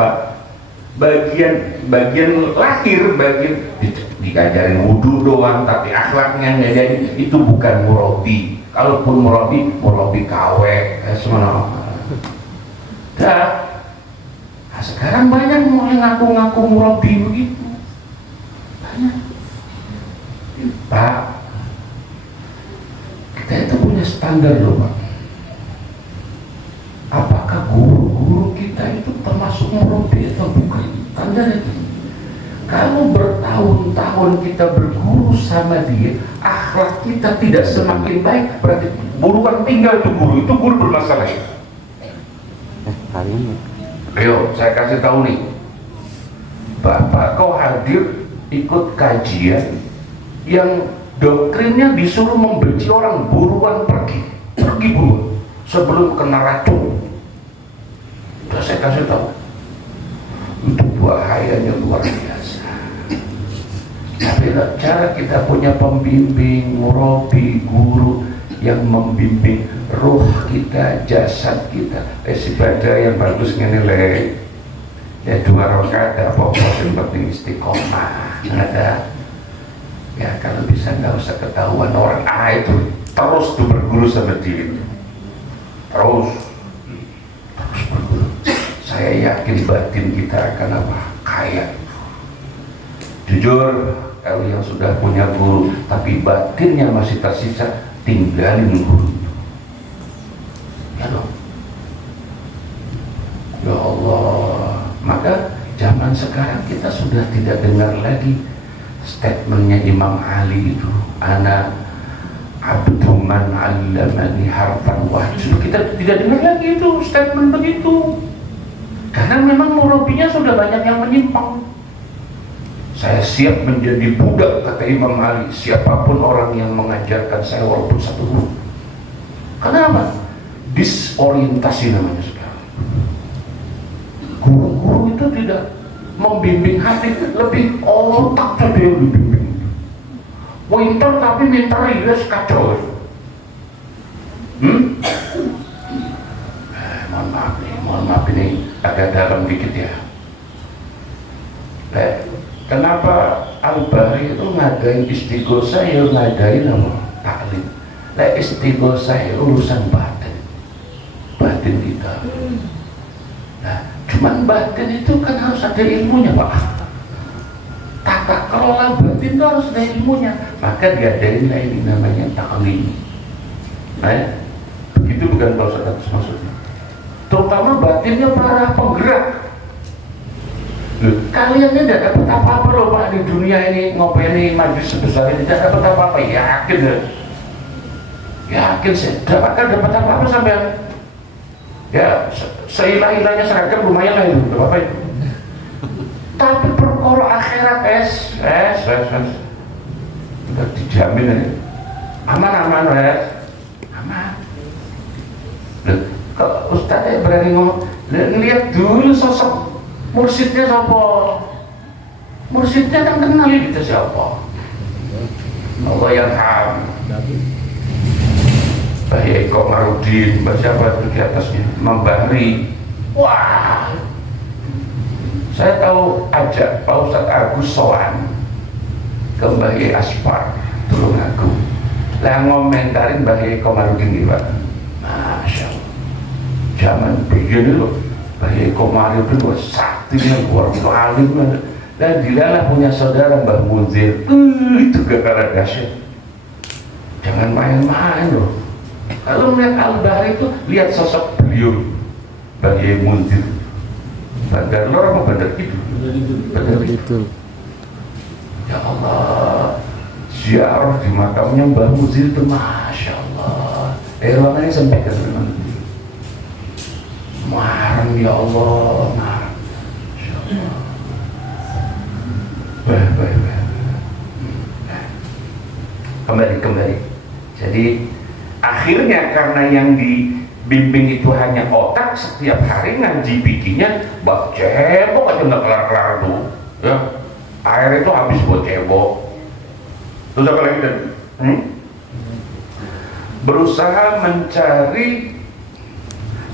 apa? Bagian lahir, diajarin wudhu doang, tapi akhlaknya nggak jadi. Itu bukan murabi. Kalaupun murabi KW semua. Nah, sekarang banyak mulai ngaku-ngaku murabi begitu. Banyak. Pak, kita itu punya standar loh, Pak. Apakah guru-guru kita itu termasuk murabi atau bukan? Standar itu. Kalau bertahun-tahun kita berguru sama dia, akhlak kita tidak semakin baik, berarti buruan tinggal itu guru bermasalah. Ayo, saya kasih tahu nih, Bapak kau hadir ikut kajian yang doktrinnya disuruh membenci orang, buruan pergi buruan sebelum kena racun. Sudah saya kasih tahu, itu bahayanya luar biasa. Tapi cara kita punya pembimbing, murabi, guru yang membimbing ruh kita, jasad kita. Ibadah yang bagus nilai ya 2 rakaat apa yang penting istiqomah. Ada ya, kalau bisa nggak usah ketahuan orang itu terus tuh berguru sama dia, terus berguru. Saya yakin batin kita akan apa? Kaya. Jujur, kalau yang sudah punya guru tapi batinnya masih tersisa, tinggalin guru. Ya dong. Ya Allah. Maka zaman sekarang kita sudah tidak dengar lagi statementnya Imam Ali itu, ana abduman allamani harfan wahjur. Kita tidak dengar lagi itu statement begitu, karena memang murabinya sudah banyak yang menyimpang. Saya siap menjadi budak, kata Imam Ali, siapapun orang yang mengajarkan saya walaupun satu huruf. Kenapa? Disorientasi namanya sekarang. Guru-guru itu tidak membimbing hati, lebih otak saja yang dibimbing. Winter tapi minta rilis kacau. Mohon maaf ini agak dalam dikit ya. Kenapa Al-Bahri itu ngadain istighosah, ya ngadain nama taklim. Istighosah ya urusan batin kita. Nah, cuman batin itu kan harus ada ilmunya, Pak. Tata kelola batin itu harus ada ilmunya. Maka diadain ini namanya taklim. Nah, begitu bukan kalau Ustaz maksudnya. Terutama batinnya para penggerak. Kalian ini tidak dapat apa-apa loh Pak di dunia ini, ngopeni majlis sebesar ini tidak dapat apa-apa, yakin sih, dapat apa-apa sampai ya seilah-ilahnya seragam lumayan lah itu, apa itu. Tapi perkara akhirat udah dijamin ini aman. Kalau Ustadz berani ngomong, lihat dulu sosok mursyidnya siapa? Mursyidnya kan kenal kita siapa? Allah yarham. Bahya Eko Marudin, siapa itu di atasnya? Membahri. Wah, saya tahu ajak Pak Ustadz Agus soan ke Bahya Aspar, Tulungagung. Lah ngomentarin Bahya Eko Marudin gitu Pak. Masya Allah. Zaman begini loh. Bahaya Komari itu buat saktinya, buat alim, dan dilalah punya saudara Mbah Munzir, itu gak kalah dahsyat. Jangan main-main loh. Kalau melihat Al-Bahri itu, lihat sosok beliau, Bahaya Munzir. Bandar Lor apa Bandar Kidul? Bandar Kidul. Ya Allah, ziarah di makamnya Mbah Munzir itu, Masya Allah. Ruangannya sampai ke mana? Marah ya Allah, marah. Baik. Kembali. Jadi akhirnya karena yang dibimbing itu hanya otak, setiap hari ngaji bikinnya bak cebok aja nggak kelar-kelar tuh. Ya, air itu habis buat cebok. Terus apa lagi dan berusaha mencari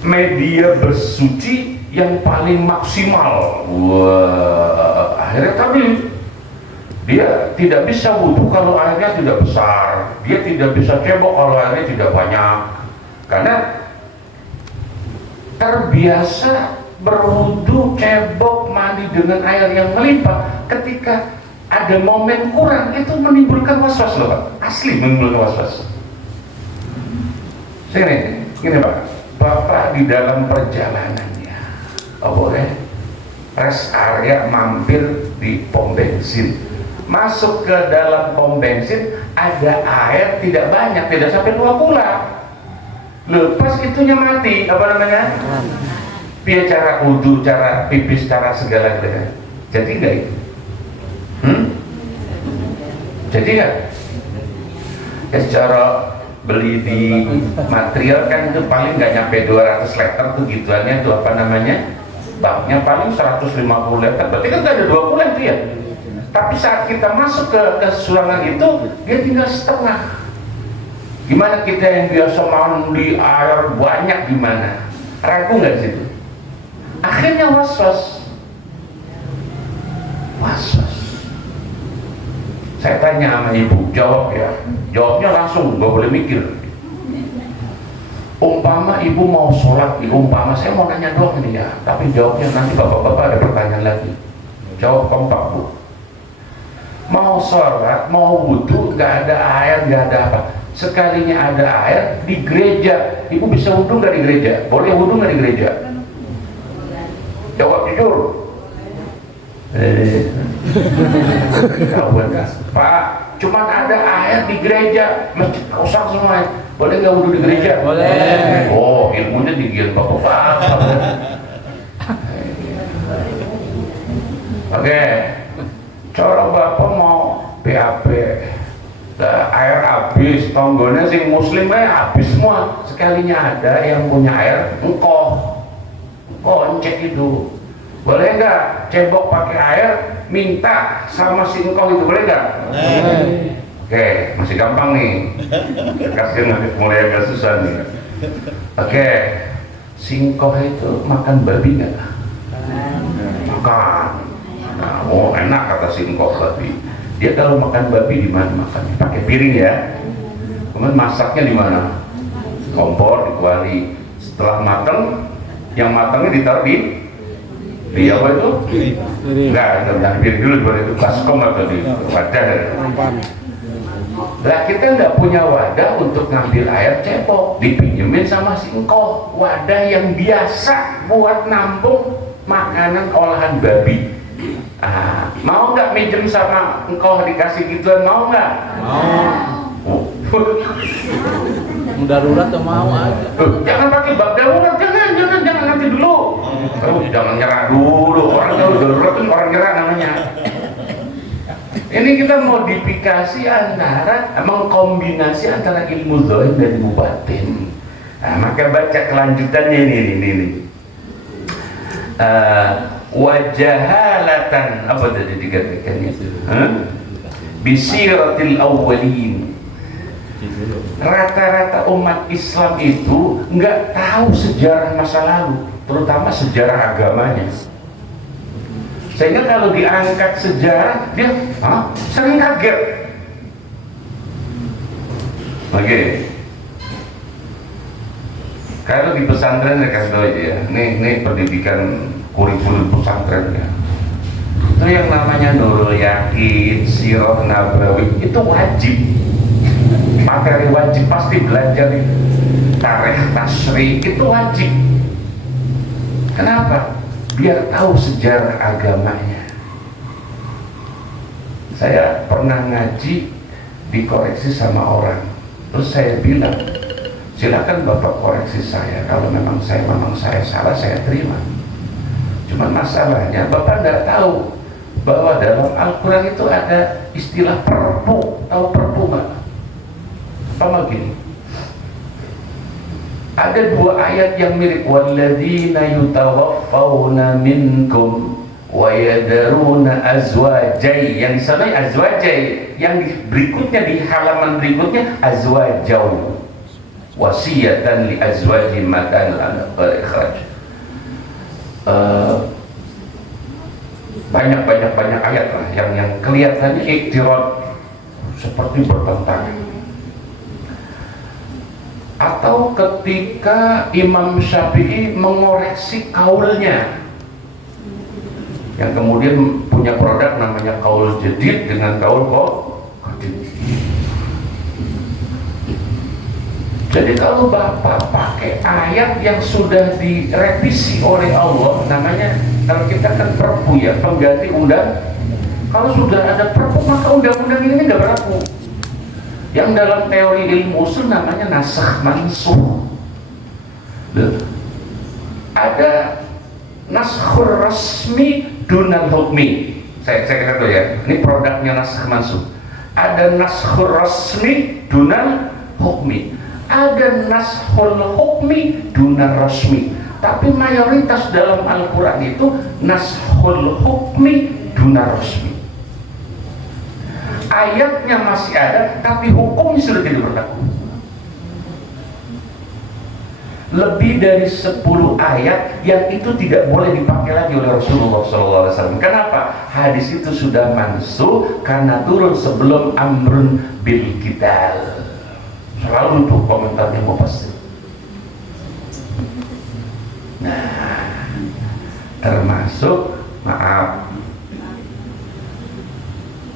media bersuci yang paling maksimal. Wah, akhirnya tadi dia tidak bisa wudhu kalau airnya tidak besar, dia tidak bisa cebok kalau airnya tidak banyak, karena terbiasa berwudhu, cebok, mandi dengan air yang melimpah. Ketika ada momen kurang, itu menimbulkan was-was loh Pak, asli menimbulkan was-was. Gini Pak, Bapak di dalam perjalanannya, boleh rest area mampir di pom bensin, masuk ke dalam pom bensin, ada air tidak banyak, tidak sampai 2 kula, lepas itunya mati, apa namanya? Biar cara wudhu, cara pipis, cara segala galanya. Jadi nggak itu? Jadi nggak? Ya secara beli di material kan itu paling nggak nyampe 200 liter tuh gituannya tuh, apa namanya, baknya paling 150 liter, berarti kan nggak ada 20 itu ya. Tapi saat kita masuk ke surangan itu, dia tinggal setengah. Gimana kita yang biasa mandi air banyak, gimana? Ragu nggak situ? Akhirnya was-was. Saya tanya sama ibu, jawab ya, jawabnya langsung, nggak boleh mikir. Umpama ibu mau sholat, umpama saya mau nanya doang ini ya, tapi jawabnya nanti bapak-bapak ada pertanyaan lagi. Jawab kompak Bu. Mau sholat, mau wudhu, nggak ada air, nggak ada apa. Sekalinya ada air di gereja, ibu bisa wudhu nggak di gereja? Boleh wudhu nggak di gereja? Jawab jujur. Pak, cuman ada air di gereja, masjid rusak semua. Boleh nggak wudhu di gereja? Boleh. Oh, ilmunya tinggi bapak. Oke, cara bapak mau PAP, air habis, tonggolnya sing muslim habis semua. Sekalinya ada yang punya air, engkau cek itu. Boleh nggak cebok pakai air, minta sama si engkau itu, boleh nggak? Oke, masih gampang nih. Kasihan nanti mulai agak susah nih. Oke, si engkau itu makan babi nggak? Makan. Nah, oh enak kata si engkau babi. Dia kalau makan babi di mana makannya? Pakai piring ya. Kemudian masaknya di mana? Kompor, dikuali. Setelah matang, yang matangnya ditaruh di apa itu? Enggak, jangan piring dulu, boleh itu baskom atau di wadah. Lah kita nggak punya wadah untuk ngambil air cebok, dipinjemin sama si engkau wadah yang biasa buat nampung makanan olahan babi. Mau nggak minjem sama engkau dikasih gituan, mau nggak? Mau. Darurat atau mau aja? Jangan pakai bab darurat, jangan nanti dulu. Jangan nyerah dulu, orang kalau darurat itu orang nyerah namanya. Ini kita modifikasi mengkombinasi antara ilmu zahir dan ilmu batin. Maka baca kelanjutannya ini. Wajahalatan, apa tadi dikatakan itu? Bisiratil awwalin. Rata-rata umat Islam itu nggak tahu sejarah masa lalu, terutama sejarah agamanya. Sehingga kalau diangkat sejarah, dia sering kaget. Oke. Kalau di pesantren saya kasih tahu aja ya, ini pendidikan kurikulum pesantren ya. Itu yang namanya Nurul Yakin, Sirah Nabawi itu wajib. Materi wajib, pasti belajar tarikh tasyrik itu wajib. Kenapa? Biar tahu sejarah agamanya. Saya pernah ngaji, dikoreksi sama orang, terus saya bilang, silakan Bapak koreksi saya, kalau memang saya salah, saya terima. Cuman masalahnya Bapak nggak tahu bahwa dalam Al-Quran itu ada istilah perpu. Tahu perpu nggak? Sama gini, ada 2 ayat yang mirip, walladzina yutawaffawna minkum wa yadaruna azwajai, yang di sana azwajai, yang berikutnya di halaman berikutnya azwajau, wasiyatan li azwaji makan al-ikhraj. banyak ayat lah yang kelihatannya iktirad, seperti bertentangan. Atau ketika Imam Syafi'i mengoreksi kaulnya, yang kemudian punya produk namanya kaul jadid dengan kaul qadim. Jadi kalau Bapak pakai ayat yang sudah direvisi oleh Allah, namanya, kalau kita kan perpu ya, pengganti undang. Kalau sudah ada perpu, maka undang-undang ini nggak berlaku. Yang dalam teori ilmu usul namanya nasakh mansukh. Ada naskhur rasmi dunal hukmi. Saya kira dulu ya. Ini produknya nasakh mansukh. Ada naskhur rasmi dunal hukmi. Ada naskhul hukmi dunal rasmi. Tapi mayoritas dalam Al-Quran itu naskhul hukmi dunal rasmi. Ayatnya masih ada, tapi hukumnya sudah tidak berlaku. Lebih dari 10 ayat yang itu tidak boleh dipakai lagi oleh Rasulullah SAW. Kenapa? Hadis itu sudah mansuh karena turun sebelum amrun bil qital. Selalu tuh komentarnya mufassir. Nah, termasuk, maaf,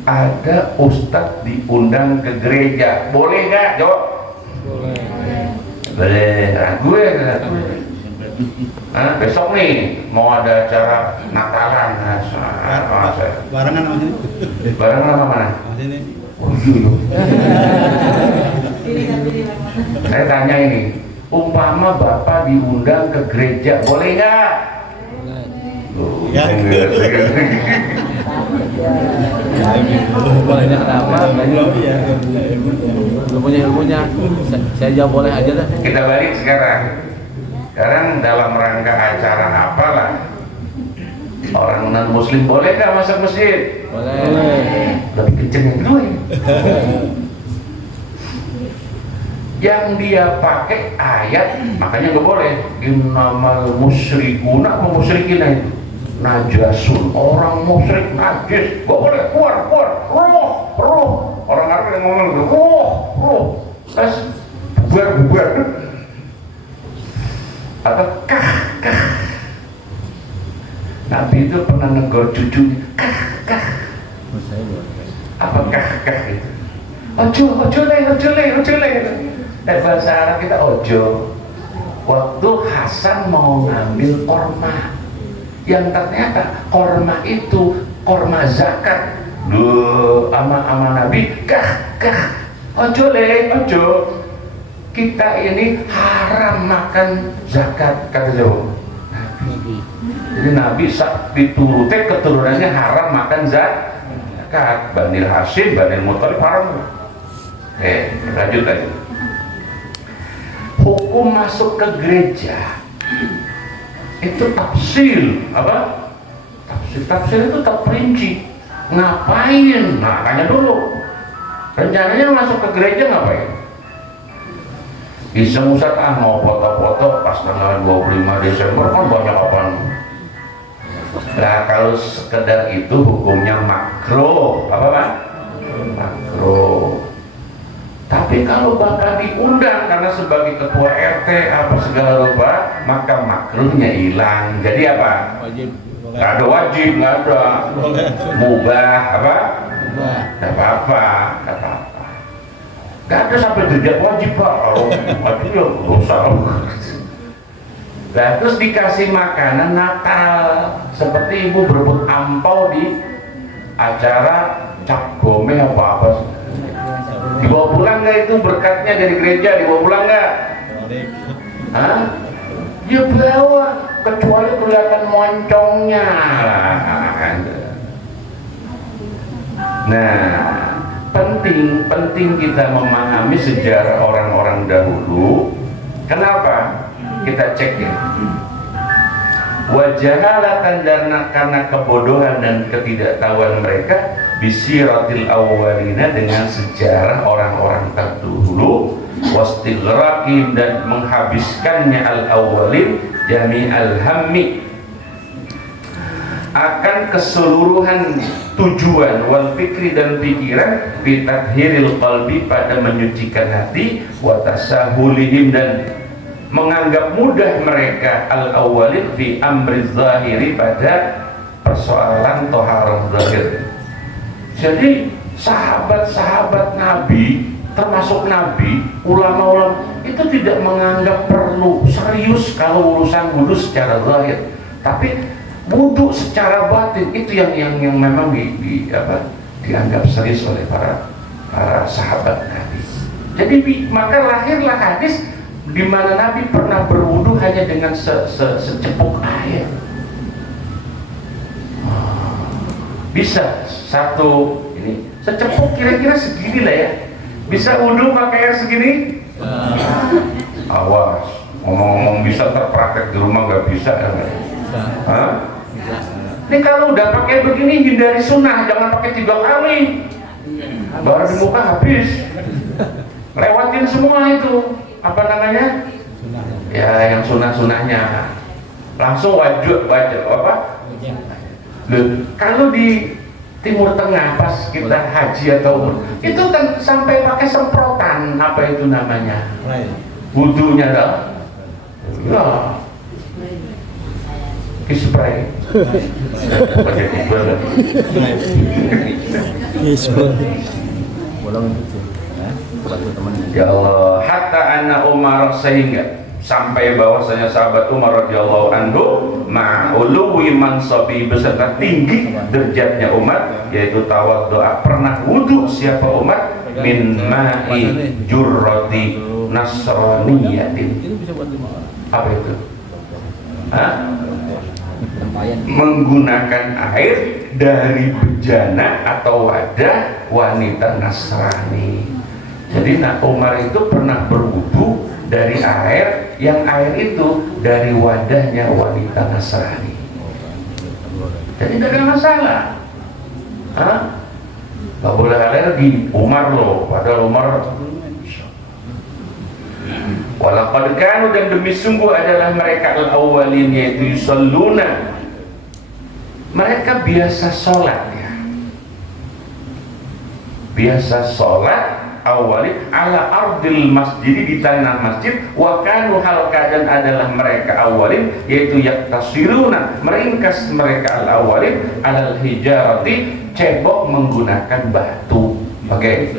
ada ustadz diundang ke gereja, boleh nggak, Jo? Boleh. Ragu ya? Nah, besok nih mau ada acara Natalan. Barengan sama sini. Barengan sama mana? Sama sini. Oh iya. Saya tanya ini, umpama Bapak diundang ke gereja, boleh nggak? Ya. Bolehnya kenapa? Belum ya. Belum punya ilmunya. Saya jawab boleh aja dah. Kita balik sekarang. Sekarang dalam rangka acara apalah, orang non muslim boleh nggak masuk masjid? Boleh. Lebih kenceng yang kedua ya. Yang dia pakai ayat, makanya nggak boleh. Innamal musyrikuna musyrikin itu najasun, orang musyrik najis, nggak boleh, keluar, roh. Orang Arab yang ngomong roh, terus bubar. Atau kah. Nabi itu pernah negor cucunya, kah. Apa kah itu? Ojo le. Bahasa Arab kita ojo. Waktu Hasan mau ngambil korma, yang ternyata korma itu korma zakat. Duh, ama Nabi, kah. Ojo. Kita ini haram makan zakat, kata Jawa. Jadi Nabi sak diturute keturunannya haram makan zakat. Bani Hashim, Bani Muthalib haram. Lanjut lagi. Hukum masuk ke gereja itu tafsir, apa? Tafsir itu terperinci. Ngapain? Nah, tanya dulu. Rencananya masuk ke gereja ngapain? Bisa Ustaz mau foto-foto pas tanggal 25 Desember kan banyak apaan. Nah, kalau sekedar itu hukumnya makruh. Apa, Pak? Makruh. Tapi kalau bakal diundang karena sebagai ketua RT apa segala rupa, maka makruhnya hilang. Jadi apa? Wajib. Nggak ada wajib, nggak ada mubah, apa? Nggak apa-apa. Nggak ada sampai derajat wajib, Pak. Kalau wajib ya dosa. Nah, terus dikasih makanan Natal, seperti ibu berebut ampau di acara cap gome apa sih? Dibawa pulang nggak itu berkatnya dari gereja? Dibawa pulang nggak? Hah? Ya bawa, kecuali kelihatan moncongnya. Nah, penting kita memahami sejarah orang-orang dahulu. Kenapa? Kita cek ya. Wajahalatan karena kebodohan dan ketidaktahuan mereka, bisiratil awwalina dengan sejarah orang-orang terdahulu, wastighraqim dan menghabiskannya al-awwalin jami'al hammi, akan keseluruhan tujuan wal fikri dan pikiran fi tathhiril qalbi pada menyucikan hati wa tasahulihim dan menganggap mudah mereka al awwalin fi amri zahiri pada persoalan toharah zahir. Jadi sahabat-sahabat Nabi termasuk Nabi, ulama-ulama itu tidak menganggap perlu serius kalau urusan wudu secara zahir, tapi wudu secara batin itu yang memang dianggap serius oleh para sahabat Nabi. Jadi maka lahirlah hadis di mana Nabi pernah berwudu hanya dengan secepuk air. Bisa satu ini secepuk kira-kira segini lah ya. Bisa wudu pakai air segini? Awas, ngomong-ngomong bisa terpraktek di rumah nggak bisa ya? Hah? Ini kalau udah pakai begini hindari sunnah, jangan pakai 3 kali. Baru di muka habis. Lewatin semua itu. Apa namanya? Ya yang sunnah-sunnahnya. Langsung wajib apa? Loh, kalau di Timur Tengah pas kita haji atau itu kan sampai pakai semprotan apa itu namanya? Wudunya dah. Ya. Spray. Pakai tiba lah. Ya Allah, hatta anna Umar sehingga sampai bahwasanya sahabat Umar radhiyallahu anhu ma'uluwi mansabi beserta tinggi derajatnya Umar yaitu tawaddu'a pernah wudu siapa Umar min ma'i jurrati nasraniyatin. Apa itu? Hah? Menggunakan air dari bejana atau wadah wanita Nasrani. Jadi Umar itu pernah berwudu dari air yang air itu dari wadahnya wanita Nasrani. Jadi tidak ada masalah. Gak boleh alergi. Umar loh, padahal Umar walaqad kanu dan demi sungguh adalah mereka al-awwalin yaitu yusalluna. Mereka biasa sholat ya. Biasa sholat awalin ala ardil masjid di tanah masjid wa kanu hal keadaan adalah mereka awalin yaitu yaktasiruna meringkas mereka al awalin alal hijarati cebok menggunakan batu. Oke.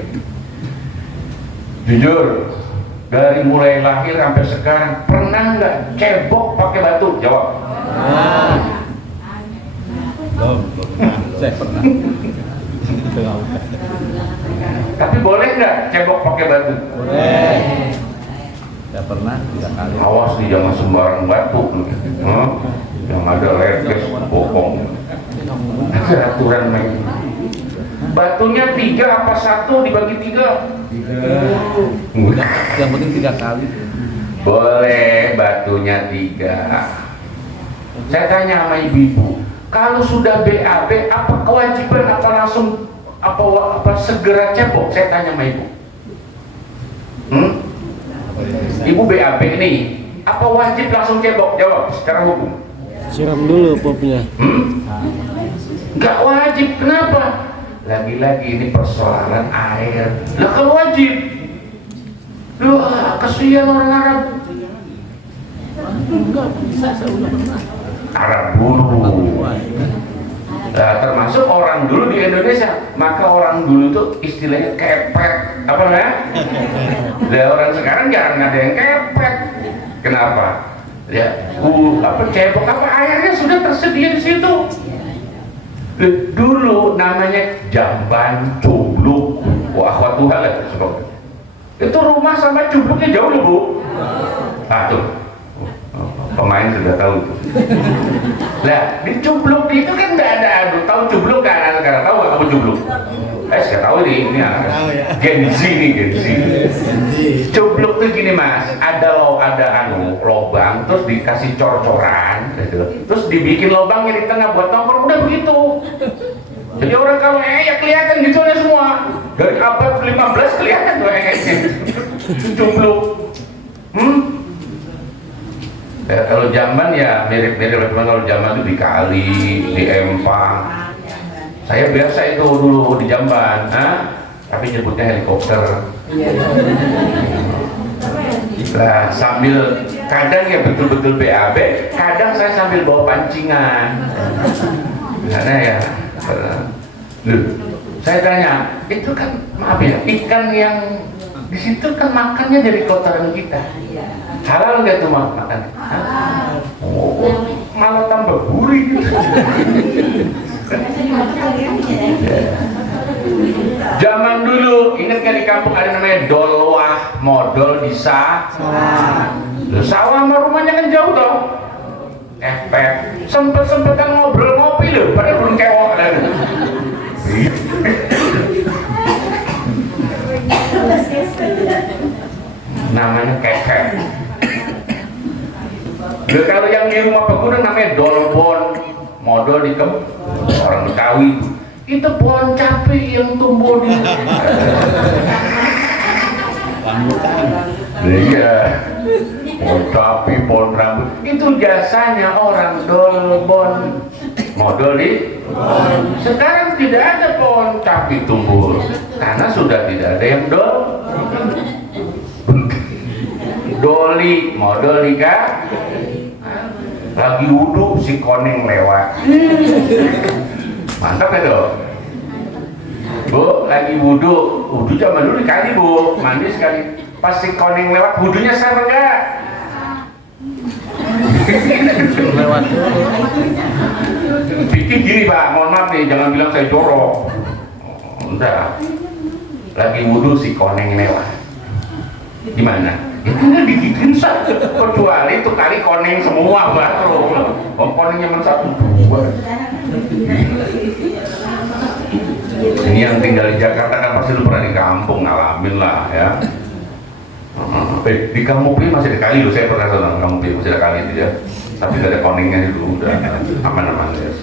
Jujur dari mulai lahir sampai sekarang pernah nggak cebok pakai batu? Jawab. Saya pernah. Tapi boleh nggak cebok pakai batu? Boleh. Saya pernah 3 kali. Awas nih jangan sembarang batu, yang ada lekes, bokong. Ada aturan main. Batunya 3 apa 1 dibagi 3? 3. Yang penting 3 kali. Boleh batunya 3. Saya tanya sama ibu-ibu, kalau sudah BAB apa kewajiban apa langsung apa segera cebok? Saya tanya sama ibu. Ibu BAB nih, apa wajib langsung cebok? Jawab secara hukum. Siram dulu popnya. Nggak wajib, kenapa? Lagi-lagi ini persoalan air. Lah kalau wajib, kasihan orang Arab. Enggak bisa, saya udah pernah. Arab dulu. Nah, termasuk orang dulu di Indonesia, maka orang dulu tuh istilahnya kepet, apa ya? Nah, orang sekarang jarang ada yang kepet. Kenapa? Ya, cebok apa airnya sudah tersedia di situ. Dulu namanya jamban, cubluk, akhwatuhal sebab. Itu rumah sama cubluknya jauh loh, Bu. Nah, tuh. Pemain sudah tahu tuh. Nah, di cubluk itu kan nggak ada tahu cubluk kan? Sekarang tahu nggak kamu cubluk? Saya tahu nih, ini Gen Z nih, Gen Z. Cubluk tuh gini Mas, ada lubang, terus dikasih cor-coran, gitu. Terus dibikin lubangnya di tengah buat nongkrong, udah begitu. Jadi orang kalau ya kelihatan gitu aja semua. Dari abad 15 kelihatan tuh cubluk. Ya, kalau Jamban ya mirip-mirip, kalau Jamban itu di Kali, di Empang. Saya biasa itu dulu di Jamban, tapi nyebutnya helikopter. Nah, sambil kadang ya betul-betul BAB, kadang saya sambil bawa pancingan. Karena ya, saya tanya, itu kan maaf ya, ikan yang di situ kan makannya dari kotoran kita. Halal nggak tuh makan? Oh, malah tambah gurih. Zaman dulu, ingat nggak di kampung ada namanya dolwah, modal di sawah. Sawah sama rumahnya kan jauh toh. Sempet-sempetan ngobrol ngopi loh, padahal belum kewok kan. Namanya kekek. Kalau yang di rumah pegunung namanya dolbon, modal di orang Betawi itu pohon cabai yang tumbuh di iya, pohon cabai, pohon rambut itu jasanya orang dolbon, modal di. Sekarang tidak ada pohon cabai tumbuh karena sudah tidak ada yang doli, modal nikah. Lagi wudhu si koneng lewat. Mantap ya dong. Bu, lagi wudhu zaman dulu dikali bu, mandi sekali. Pas si koneng lewat, wudhunya sah enggak? Lewat. Bikin gini pak, mohon maaf nih, jangan bilang saya jorok. Enggak. Lagi wudhu si koneng lewat. Gimana? Itu nggak dibikin sah, kecuali itu kali koneng semua baru. Koneng cuma 1-2. Ini yang tinggal di Jakarta kan pasti lu pernah di kampung ngalamin lah ya. Di Kampung Pi masih ada kali loh, saya pernah ke Kampung Pi masih ada kali itu ya. Tapi nggak ada konengnya dulu, udah aman-aman ya.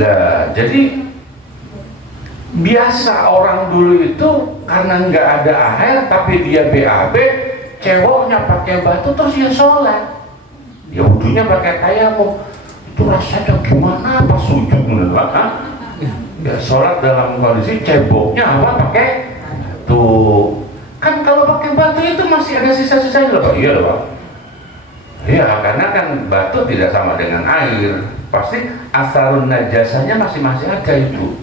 Nah, jadi biasa orang dulu itu karena nggak ada air tapi dia BAB, ceweknya pakai batu terus dia sholat, ya wudhunya pakai tayamum. Itu rasanya gimana pas sujud menurut ya sholat dalam kondisi ceboknya apa pakai batu. Kan kalau pakai batu itu masih ada sisa-sisanya loh pak. Iya loh pak. Iya, karena kan batu tidak sama dengan air, pasti asarun najasanya masih ada itu.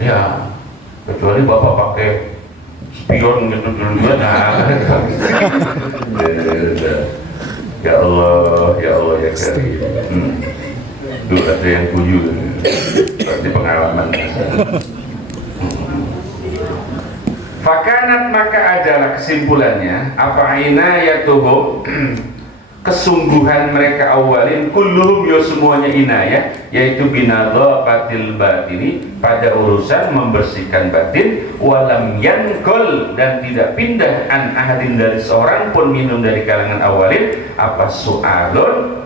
Ya, kecuali bapak pakai spion gitu dulu nah. Ya Allah ya Karim. Tuh ada yang guyu, pasti pengalaman. Fakanat maka adalah kesimpulannya apa inayatuhum kesungguhan mereka awalin kulluhum yo semuanya inayah yaitu binadhaqatil batini pada urusan membersihkan batin walam yankul dan tidak pindah an ahadin dari seorang pun minum dari kalangan awalin apa soalun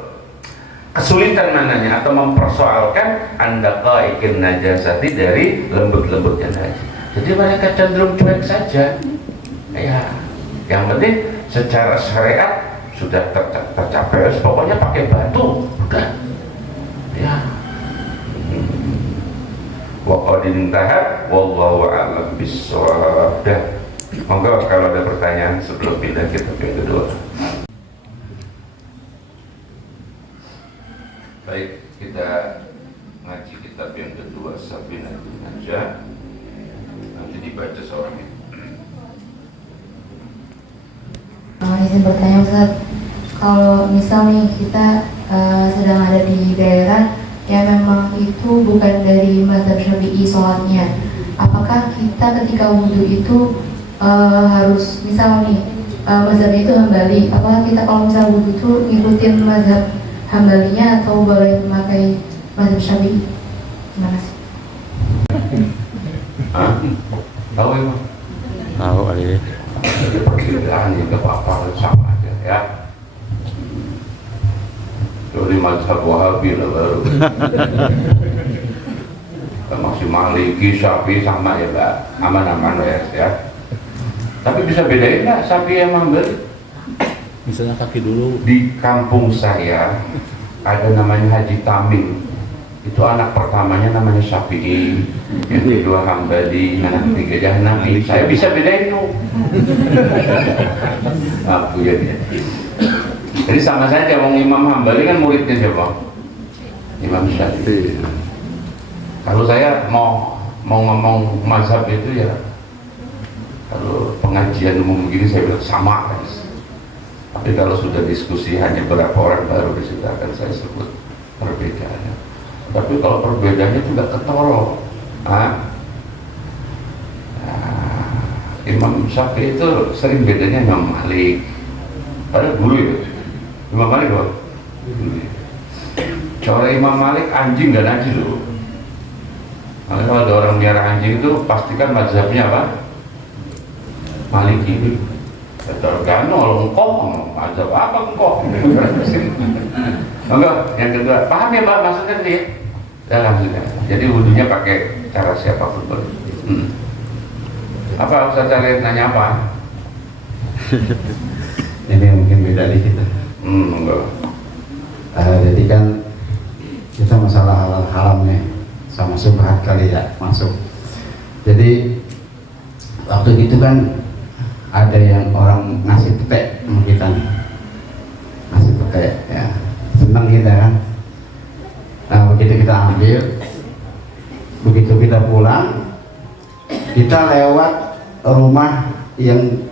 kesulitan mananya atau mempersoalkan andaqaiqin najasati dari lembut-lembutnya najis. Jadi mereka cenderung cuek saja ya, yang penting secara syariat sudah tercapai, pokoknya pakai batu udah ya. Wa qad intahat wallahu a'lam bissawab. Monggo kalau ada pertanyaan sebelum pindah kita ke yang kedua. Baik, kita ngaji kitab yang kedua Sabina aja. Nanti dibaca seorang. Izin bertanya Ustaz, kalau misal nih kita sedang ada di daerah yang memang itu bukan dari mazhab Syafi'i sholatnya, apakah kita ketika wudhu itu harus misal nih mazhabnya itu Hambali, apakah kita kalau misal wudhu itu ngikutin mazhab Hambalinya atau boleh memakai mazhab Syafi'i? Terima kasih. Tahu emang? Tahu kali ini. Jadi perbedaan itu apa sama aja ya. Jadi mazhab Wahabi lah baru. Masih Maliki, Syafi'i sama ya mbak, aman-aman ya. Tapi bisa bedain nggak Syafi'i yang Hambali? Misalnya kaki dulu. Di kampung saya ada namanya Haji Tamim. Itu anak pertamanya namanya Syafi'i, yang kedua Hambali, anak ketiga Hanafi. Saya bisa bedain tuh. Aku ya dia. Jadi sama saja, wong Imam Hambali kan muridnya siapa? Imam Syafi'i. Kalau saya mau ngomong mazhab itu ya, kalau pengajian umum begini saya bilang sama guys. Tapi kalau sudah diskusi hanya berapa orang baru di situ akan saya sebut perbedaannya. Tapi kalau perbedaannya tidak ketoro, Imam Syafi'i itu sering bedanya Imam Malik. Padahal guru itu, Imam Malik loh. Cara Imam Malik anjing gak najis loh. Makanya kalau ada orang miara anjing itu pastikan mazhabnya apa? Maliki. Tergano engkau, mazhab apa engkau? Enggak, yang kedua, paham ya Mbak maksudnya dia? Ya langsung ya. Jadi wudhunya pakai cara siapapun boleh. Apa Ustaz Saleh nanya apa? Ini mungkin beda di kita. Enggak. Jadi kan kita masalah halal haramnya sama subhat kali ya masuk. Jadi waktu itu kan ada yang orang ngasih petek sama kita nih. Ngasih petek ya. Senang kita kan. Nah begitu kita ambil, begitu kita pulang, kita lewat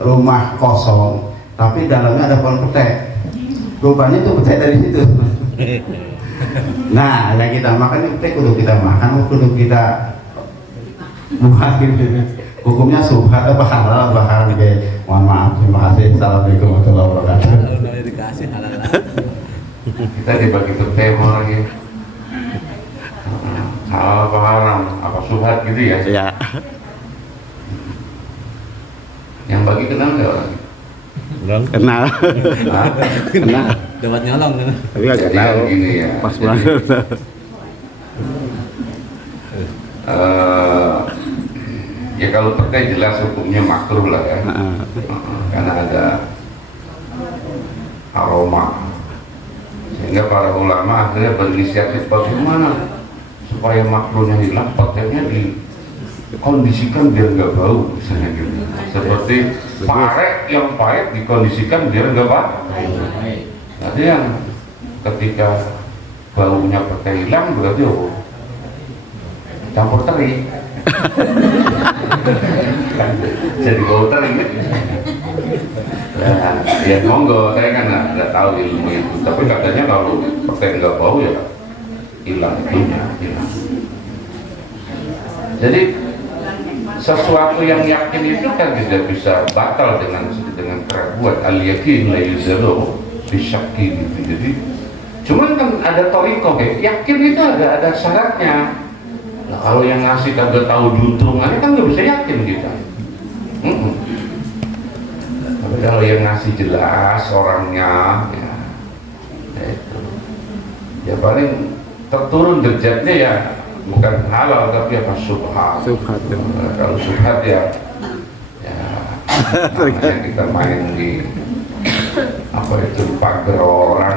rumah kosong, tapi dalamnya ada pohon petek. Rupanya itu petek dari situ. Nah yang kita makan petek kudu kita makan, kudu kita buat gitu. Hukumnya subhat apa halal apa haram kayak. Mohon maaf, terima kasih. Assalamualaikum warahmatullahi wabarakatuh. Kalau dikasih halal. Kita dibagi ke tema lagi. Halal apa haram, apa subhat gitu ya? Ya. Yang bagi kenal nggak orang? Kenal. Kenal. Dapat nyolong kan? Tapi nggak Jadi kenal. kan gini ya. Pas Jadi, pulang. ya kalau petek jelas hukumnya makruh lah ya. Karena ada aroma. Sehingga para ulama akhirnya berinisiatif bagaimana supaya makruhnya hilang, peteknya dikondisikan biar nggak bau misalnya gitu. Seperti pare yang pahit dikondisikan biar nggak bau. Jadi yang ketika baunya petek hilang berarti campur teri. Jadi bau teri. Nah, ya monggo, saya kan nggak tahu ilmu itu, tapi katanya kalau petek nggak bau ya hilang itunya, hilang. Jadi sesuatu yang yakin itu kan tidak bisa batal dengan keraguan. Al-yakin la yuzalu bisyakki gitu. Jadi cuman kan ada toriko kayak yakin itu ada syaratnya. Nah, kalau yang ngasih kagak tahu juntrungannya kan nggak bisa yakin kita. Tapi kalau yang ngasih jelas orangnya, ya itu, ya paling terturun derajatnya ya bukan halal tapi apa subhat. Subhat. Kalau subhat ya namanya kita main di apa itu pagar orang.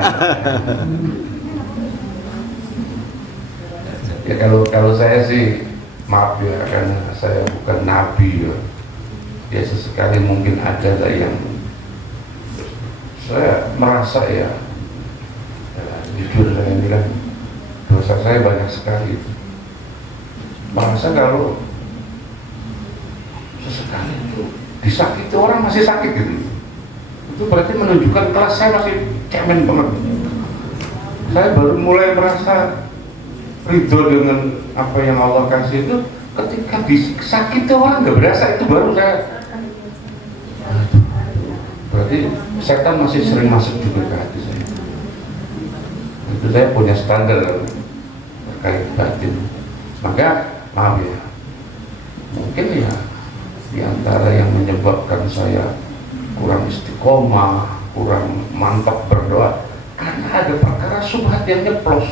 Ya kalau saya sih maaf ya karena saya bukan nabi ya. Ya sesekali mungkin ada yang saya merasa ya jujur saya bilang dosa saya banyak sekali. Merasa kalau sesekali itu disakiti orang masih sakit gitu, itu berarti menunjukkan kelas saya masih cemen banget. Saya baru mulai merasa ridho dengan apa yang Allah kasih itu ketika disakiti orang nggak berasa, itu baru saya berarti setan masih sering masuk juga ke hati saya. Itu saya punya standar terkait batin. Maka maaf ya, mungkin ya diantara yang menyebabkan saya kurang istiqomah, kurang mantap berdoa karena ada perkara subhat yang nyeplos.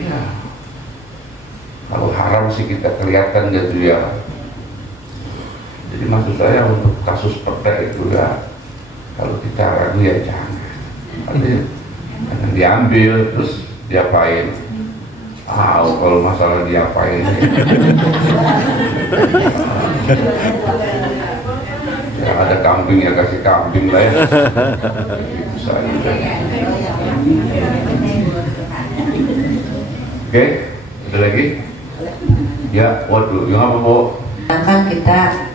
Ya, kalau haram sih kita kelihatan jadi ya. Jadi maksud saya untuk kasus petek itu ya, kalau kita ragu ya jangan. Nanti diambil terus diapain? Kalau masalah diapain ya ada kambing ya kasih kambing lah ya. Bisa aja. Oke, ada lagi? Ya, waduh, yang apa Bu? Kan kita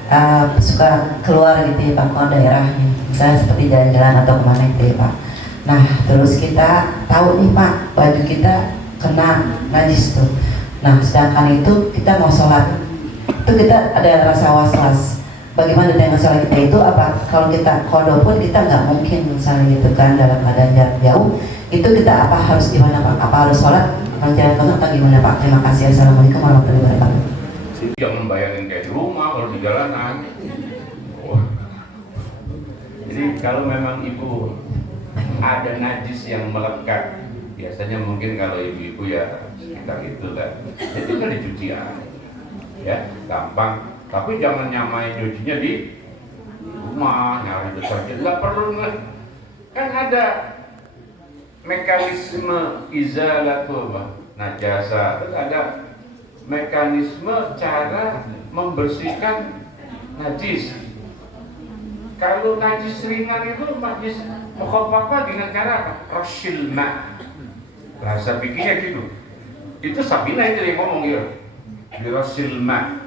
suka keluar gitu ya Pak, ke daerah misalnya seperti jalan-jalan atau kemana gitu ya Pak. Nah terus kita tahu nih Pak, baju kita kena najis tuh. Nah sedangkan itu kita mau sholat, itu kita ada rasa was-was. Bagaimana dengan sholat kita itu? Apa kalau kita kodo pun kita nggak mungkin misalnya gitu kan dalam keadaan jarak jauh, itu kita apa harus gimana Pak? Apa harus sholat? Kalau jalan kodo atau gimana Pak? Terima kasih. Assalamualaikum warahmatullahi wabarakatuh. Jangan bayangin kayak di rumah kalau di jalanan. Jadi kalau memang ibu ada najis yang melekat, biasanya mungkin kalau ibu-ibu ya sekitar itu kan, itu kan dicuci aja, ya gampang. Tapi jangan nyamain nyucinya di rumah, nyari besar, nggak perlu lah. Kan ada mekanisme izalatu najasa, terus ada mekanisme cara membersihkan najis. Kalau najis ringan itu najis mukhaffafah dengan cara apa? Rasyil ma. Bahasa fikihnya gitu. Itu Sabina itu yang ngomong ya. Di rasyil ma.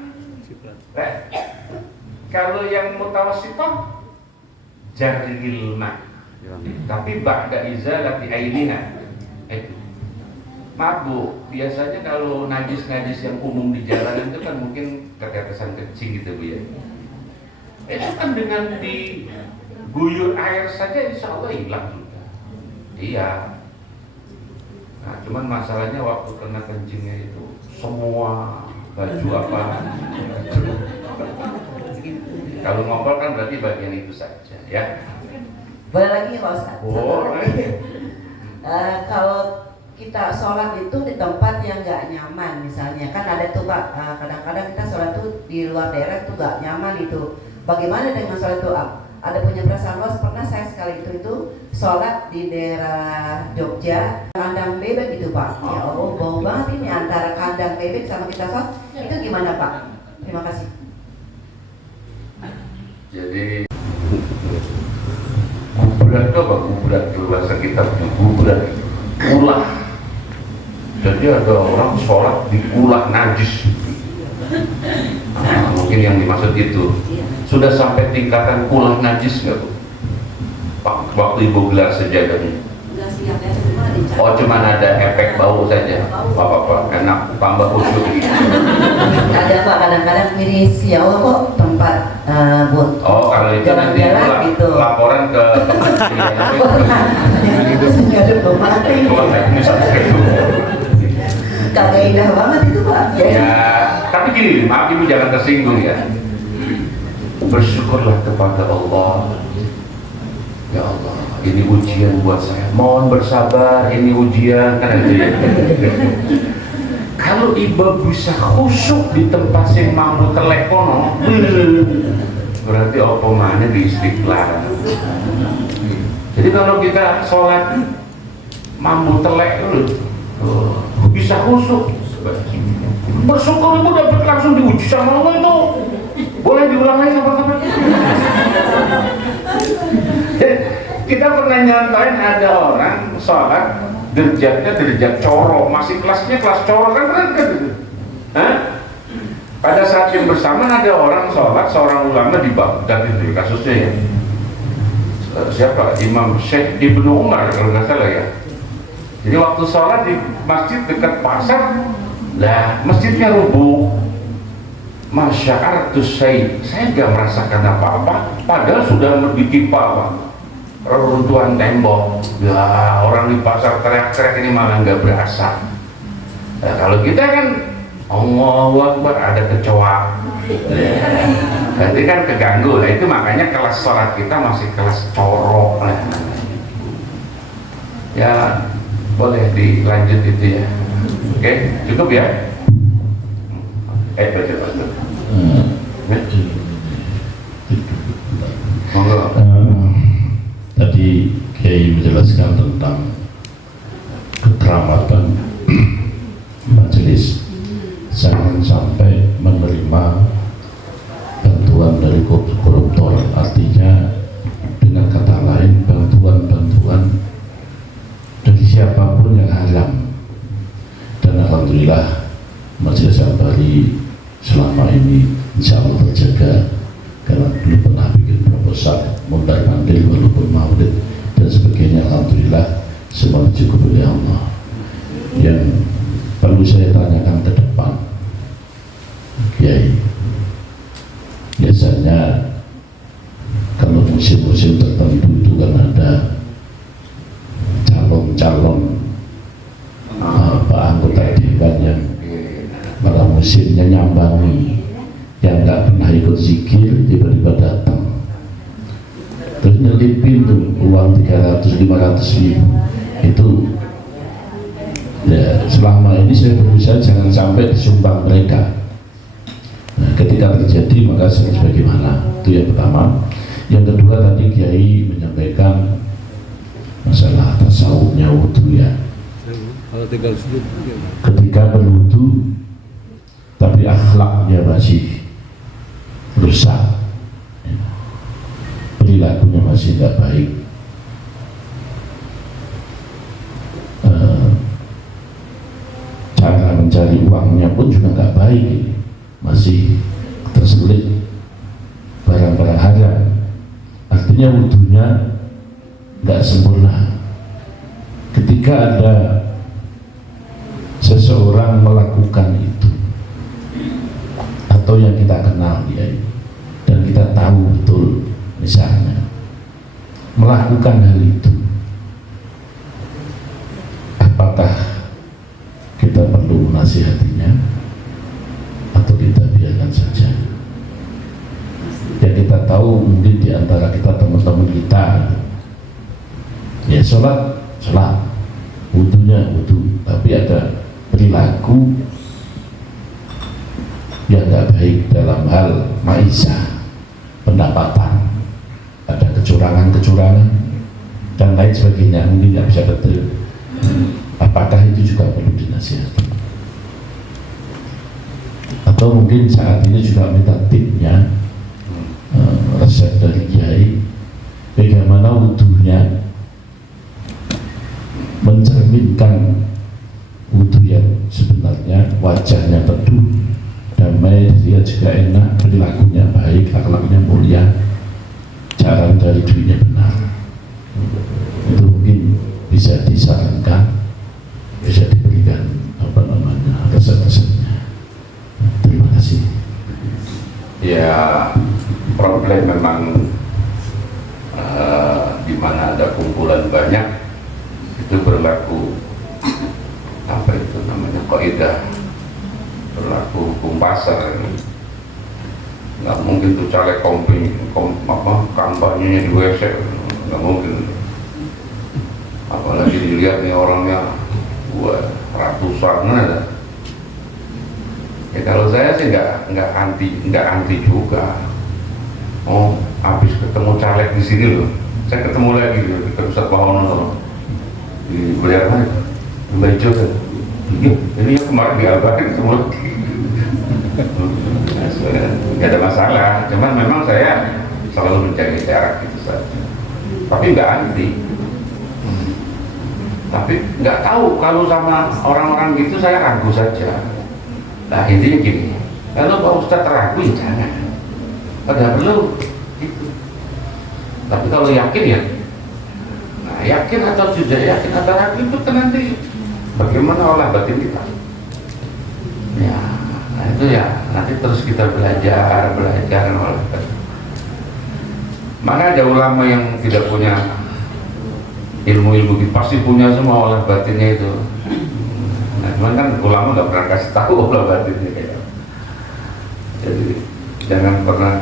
Kalau yang mutawassithah jarril ma. Tapi ba'da izalati ainiha. Itu. Maaf Bu, biasanya kalau najis-najis yang umum di jalanan itu kan mungkin ketetesan kencing gitu Bu ya. Itu kan dengan diguyur air saja insya Allah hilang juga. Iya. Nah cuman masalahnya waktu kena kencingnya itu semua baju apa kalau ngompol kan berarti bagian itu saja ya. Boleh lagi Pak Ustaz? Boleh. Kalau kita sholat itu di tempat yang nggak nyaman misalnya, kan ada tuh Pak, kadang-kadang kita sholat tuh di luar daerah tuh nggak nyaman itu. Bagaimana dengan sholat itu? Ada punya perasaan luas, pernah saya sekali itu sholat di daerah Jogja, kandang bebek gitu Pak. Ya Allah, bau banget ini antara kandang bebek sama kita sholat, itu gimana Pak? Terima kasih. Jadi kuburan itu apa? Kuburan itu bahasa kita punya kuburan ulah. Jadi ada orang sholat di ulah najis. Nah, mungkin yang dimaksud itu. Sudah sampai tingkatan ulah najis nggak Bu? Waktu Ibu gelar sejadahnya? Oh cuman ada efek bau saja. Apa-apa, enak, tambah khusyuk. Ada Pak, kadang-kadang miris ya Allah kok tempat buat kalau itu nanti gitu. laporan ke itu nggak ada pemati. Kagak indah banget itu Pak. Ya, tapi gini, maaf Ibu jangan tersinggung ya. Bersyukurlah kepada Allah. Ya Allah, ini ujian buat saya. Mohon bersabar, ini ujian kan aja ya. Kalau ibu bisa khusyuk di tempat sing mampu telekono, berarti apa mana di Istiqlal. Jadi kalau kita sholat mampu telek bisa khusyuk. Bersyukur ibu dapat langsung diuji sama Allah itu. Boleh diulang lagi kapan-kapan. Kita pernah nyantain ada orang sholat derajatnya derajat coro, masih kelasnya kelas coro kan keren kan gitu. Pada saat yang bersamaan ada orang sholat, seorang ulama di Baghdad itu kasusnya ya. Siapa? Imam Syekh Ibnu Umar kalau nggak salah ya. Jadi waktu sholat di masjid dekat pasar, lah masjidnya rubuh. Masya'artus saya nggak merasakan apa-apa, padahal sudah ditimpa Pak. Reruntuhan tembok, ya orang di pasar teriak-teriak ini malah nggak berasa. Nah, kalau kita kan Allahu Akbar ada kecoa, nanti kan keganggu. Nah itu makanya kelas sholat kita masih kelas corok. Ya boleh dilanjut itu ya. Oke, cukup ya. Baca. Monggo. Tadi Kiai menjelaskan tentang keteramatan majelis, jangan sampai menerima bantuan dari koruptor. Artinya dengan kata lain, bantuan dari siapapun yang haram. Dan alhamdulillah Majelis Al-Bari selama ini insya Allah terjaga, karena dulu pernah bikin proposal mondar-mandir walaupun maulid dan sebagainya. Alhamdulillah semua cukup oleh Allah. Yang perlu saya tanyakan ke depan, Kiai, biasanya kalau musim-musim tertentu itu kan ada calon-calon anggota dewan yang pada musimnya nyambangi, yang nggak pernah ikut zikir tiba-tiba datang terus nyelipin tuh uang 300-500 ribu. Itu ya, selama ini saya berusaha jangan sampai disumbang mereka. Nah, ketika terjadi maka harus bagaimana, itu yang pertama. Yang kedua, tadi Kiai menyampaikan masalah tasawufnya wudu ya. Ketika berwudu tapi akhlaknya masih rusak, perilakunya masih tidak baik, cara mencari uangnya pun juga nggak baik, masih terselip barang-barang haram. Artinya wudunya nggak sempurna. Ketika ada seseorang melakukan itu, atau yang kita kenal dia dan kita tahu betul, misalnya melakukan hal itu, apakah kita perlu menasihatinya atau kita biarkan saja? Ya kita tahu mungkin di antara kita teman-teman kita, ya sholat, wudunya wudu, tapi ada perilaku yang tidak baik dalam hal maisha, pendapatan, ada kecurangan dan lain sebagainya, mungkin tidak bisa betul. Apakah itu juga perlu dinasihati? Atau mungkin saat ini juga minta tipnya, resep dari Kiai, bagaimana wudunya mencerminkan wudu yang sebenarnya, wajahnya teduh, damai, dia juga enak, perilakunya baik, akhlaknya mulia, cara dari duitnya benar. Itu mungkin bisa disarankan, bisa diberikan resep-resepnya. Terima kasih. Ya, problem memang di mana ada kumpulan banyak itu berlaku apa itu namanya kaidah, berlaku hukum pasar. Nggak mungkin tuh caleg kampanye di WC, nggak mungkin. Apalagi dilihat nih orangnya ratusan ada. Ya kalau saya sih nggak anti juga. Oh, habis ketemu caleg di sini loh, saya ketemu lagi di Ustadz Bahono loh, di Beliar mana? Bejo kan? Ini yang kemarin diabarin ketemu lagi. Nggak ada masalah, cuman memang saya selalu mencari jarak gitu saja. Tapi nggak anti. Tapi nggak tahu, kalau sama orang-orang gitu saya ragu saja. Nah intinya gini, kalau Pak Ustadz ragu ya jangan, ada perlu gitu. Tapi kalau yakin ya, nah yakin atau tidak yakin atau ragu itu kan nanti bagaimana olah batin kita. Ya, nah itu ya nanti terus kita belajar olah batin. Mana ada ulama yang tidak punya ilmu-ilmu, pasti punya semua olah batinnya itu. Nah, cuman kan ulama nggak pernah kasih tahu olah batinnya kayak. Jadi jangan pernah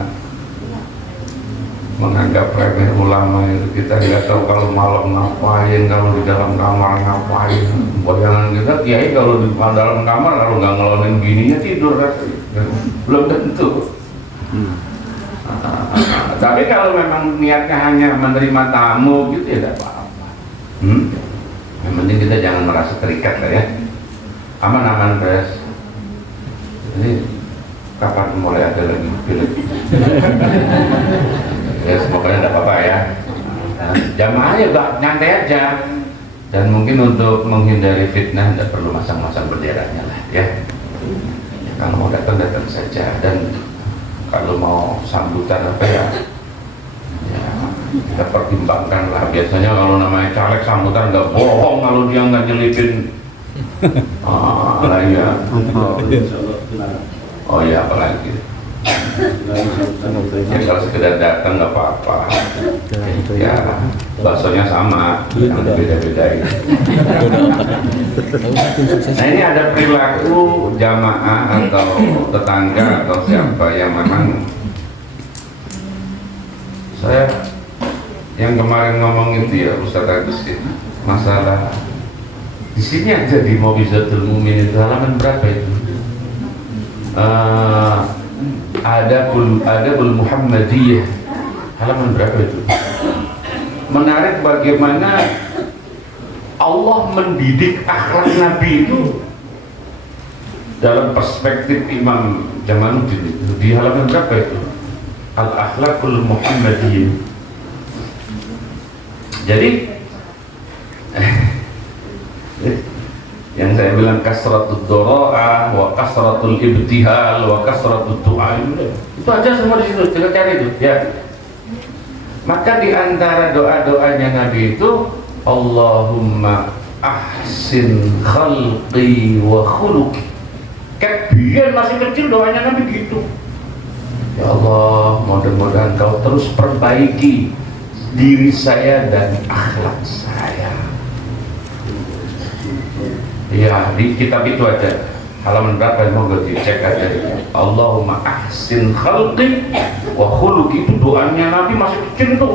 menganggap remeh ulama itu. Kita tidak tahu kalau malam ngapain, kalau di dalam kamar ngapain. Bayangan kita kiai kalau di dalam kamar kalau nggak ngelonin bininya tidur, belum tentu. Tapi kalau memang niatnya hanya menerima tamu gitu ya tidak apa-apa. Yang penting kita jangan merasa terikat lah ya. Aman-aman beres. Jadi kapan mulai ada lagi film? Ya semoga tidak apa-apa ya. Jamaah ya nyantai aja. Dan mungkin untuk menghindari fitnah tidak perlu masang-masang benderanya lah ya. Kalau mau datang saja, dan kalau mau sambutan apa ya kita pertimbangkan lah. Biasanya kalau namanya caleg sambutan nggak bohong kalau dia nggak nyelipin lah ya. Oh ya apalagi ya kalau sekedar datang nggak apa-apa ya, baksonya sama yang beda-bedain. Nah ini ada perilaku jamaah atau tetangga atau siapa yang memang saya yang kemarin ngomong itu ya Ustaz Agus itu masalah di sini aja di Mau'izatul Mu'min itu halaman berapa itu? Ada Muhammadiyah halaman berapa itu? Menarik bagaimana Allah mendidik akhlak Nabi itu dalam perspektif Imam Jamaluddin itu di halaman berapa itu? Al-Akhlaqul Muhammadiyah. Jadi yang saya bilang kasratud dora'ah wa kasratul ibtihal wa kasratud du'a itu aja semua di situ, kita cari itu ya. Maka di antara doa-doanya Nabi itu Allahumma ahsin khalqi wa khuluqi. Kebiar masih kecil doanya Nabi gitu. Ya Allah, mudah-mudahan kau terus perbaiki diri saya dan akhlak saya. Ya, di kitab itu aja halaman berapa mau dicek aja. Allahumma ahsin khalqi wa khuluqi, itu doanya Nabi masih kecil itu.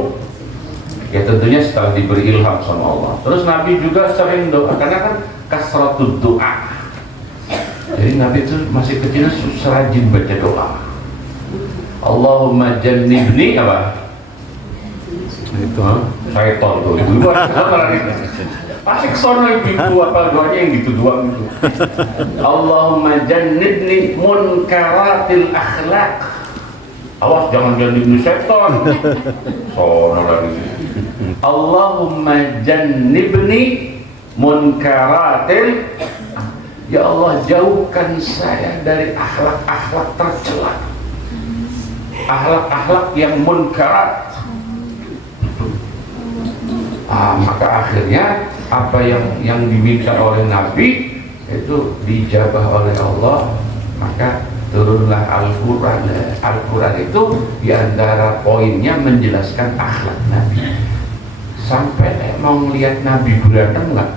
Ya tentunya setelah diberi ilham sama Allah. Terus Nabi juga sering doa karena kan kasratud doa. Jadi Nabi itu masih kecil serajin baca doa. Allahumma jannibni apa? Itu syaitan tuh. Itu pasti kesono ibu apa doanya yang gitu doang gitu. Allahumma jannibni munkaratil akhlaq. Awas jangan jannibni setan. Sono lagi. Allahumma jannibni munkaratil. Ya Allah, jauhkan saya dari akhlak-akhlak tercela, akhlak-akhlak yang munkarat. Maka akhirnya apa yang diminta oleh Nabi itu dijabah oleh Allah, maka turunlah Al-Quran. Al-Quran itu diantara poinnya menjelaskan akhlak Nabi. Sampai mau ngelihat Nabi berantem nggak,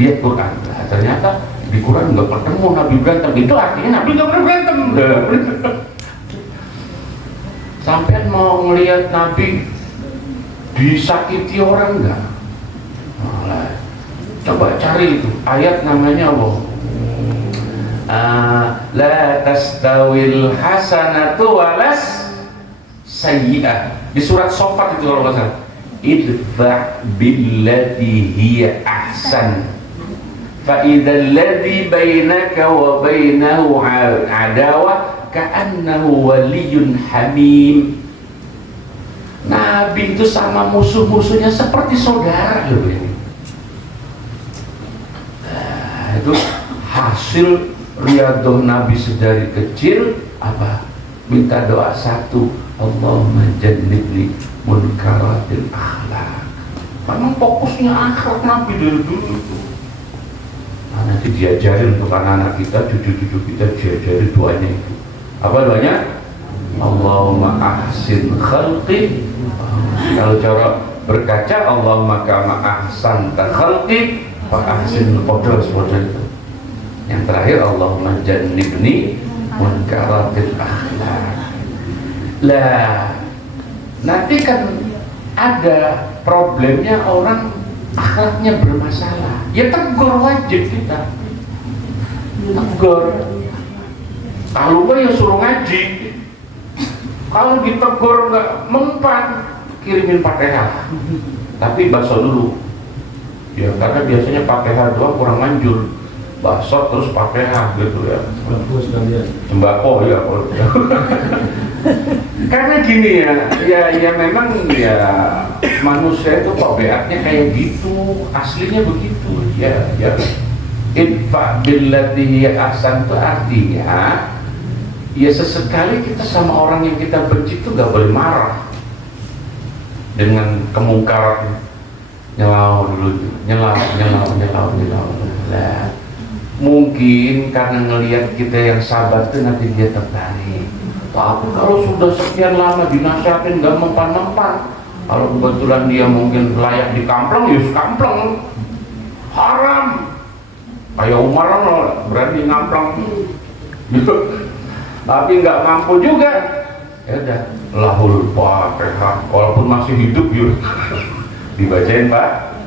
lihat Quran. Nah, ternyata di Quran nggak ketemu Nabi berantem. Itu artinya Nabi nggak pernah berantem. Sampai mau ngelihat Nabi disakiti orang nggak? Nah, coba cari itu ayat namanya Allah. La tastawil hasanatu walas sayyi'ah. Di surat Shofat itu kalau nggak salah. Idfa' billati hiya ahsan. Fa idzal ladzi bainaka wa bainahu adawah ka'annahu waliyyun hamim. Nabi itu sama musuh-musuhnya seperti saudara loh ini. Nah, itu hasil riyadhah Nabi sedari kecil apa? Minta doa satu, Allahumma jannibni munkaratil akhlak. Memang fokusnya akhlak Nabi dari dulu itu. Nah, nanti diajarin untuk anak-anak kita, cucu-cucu kita diajarin doanya itu. Apa doanya? Allahumma ahsin khalqi. Kalau cara berkaca Allahumma kama ahsanta khalqi fa ahsin qadar itu. Yang terakhir Allahumma jannibni munkaratil akhlak. Lah nanti kan ada problemnya orang akhlaknya bermasalah. Ya tegur wajib kita. Tegur. Kalau ya suruh ngaji. Kalau ditegur nggak mempan, kirimin Fatihah. Tapi bakso dulu. Ya, karena biasanya Fatihah doang kurang manjur. Bakso terus Fatihah gitu ya. Sembako ya. Karena gini ya memang ya manusia itu tabiatnya kayak gitu, aslinya begitu. Ya. Idfa billati hiya ahsan itu artinya ya sesekali kita sama orang yang kita benci itu gak boleh marah dengan kemungkaran, nyelau dulu, nyelau. Nah, mungkin karena ngelihat kita yang sabar itu nanti dia tertarik. Tapi kalau sudah sekian lama dinasihatin gak mempan-mempan, kalau kebetulan dia mungkin layak dikampleng, ya kampleng, haram. Kayak Umar berani ngampleng gitu. Tapi nggak mampu juga, ya udah lahul Fatihah, walaupun masih hidup yuk dibacain Pak.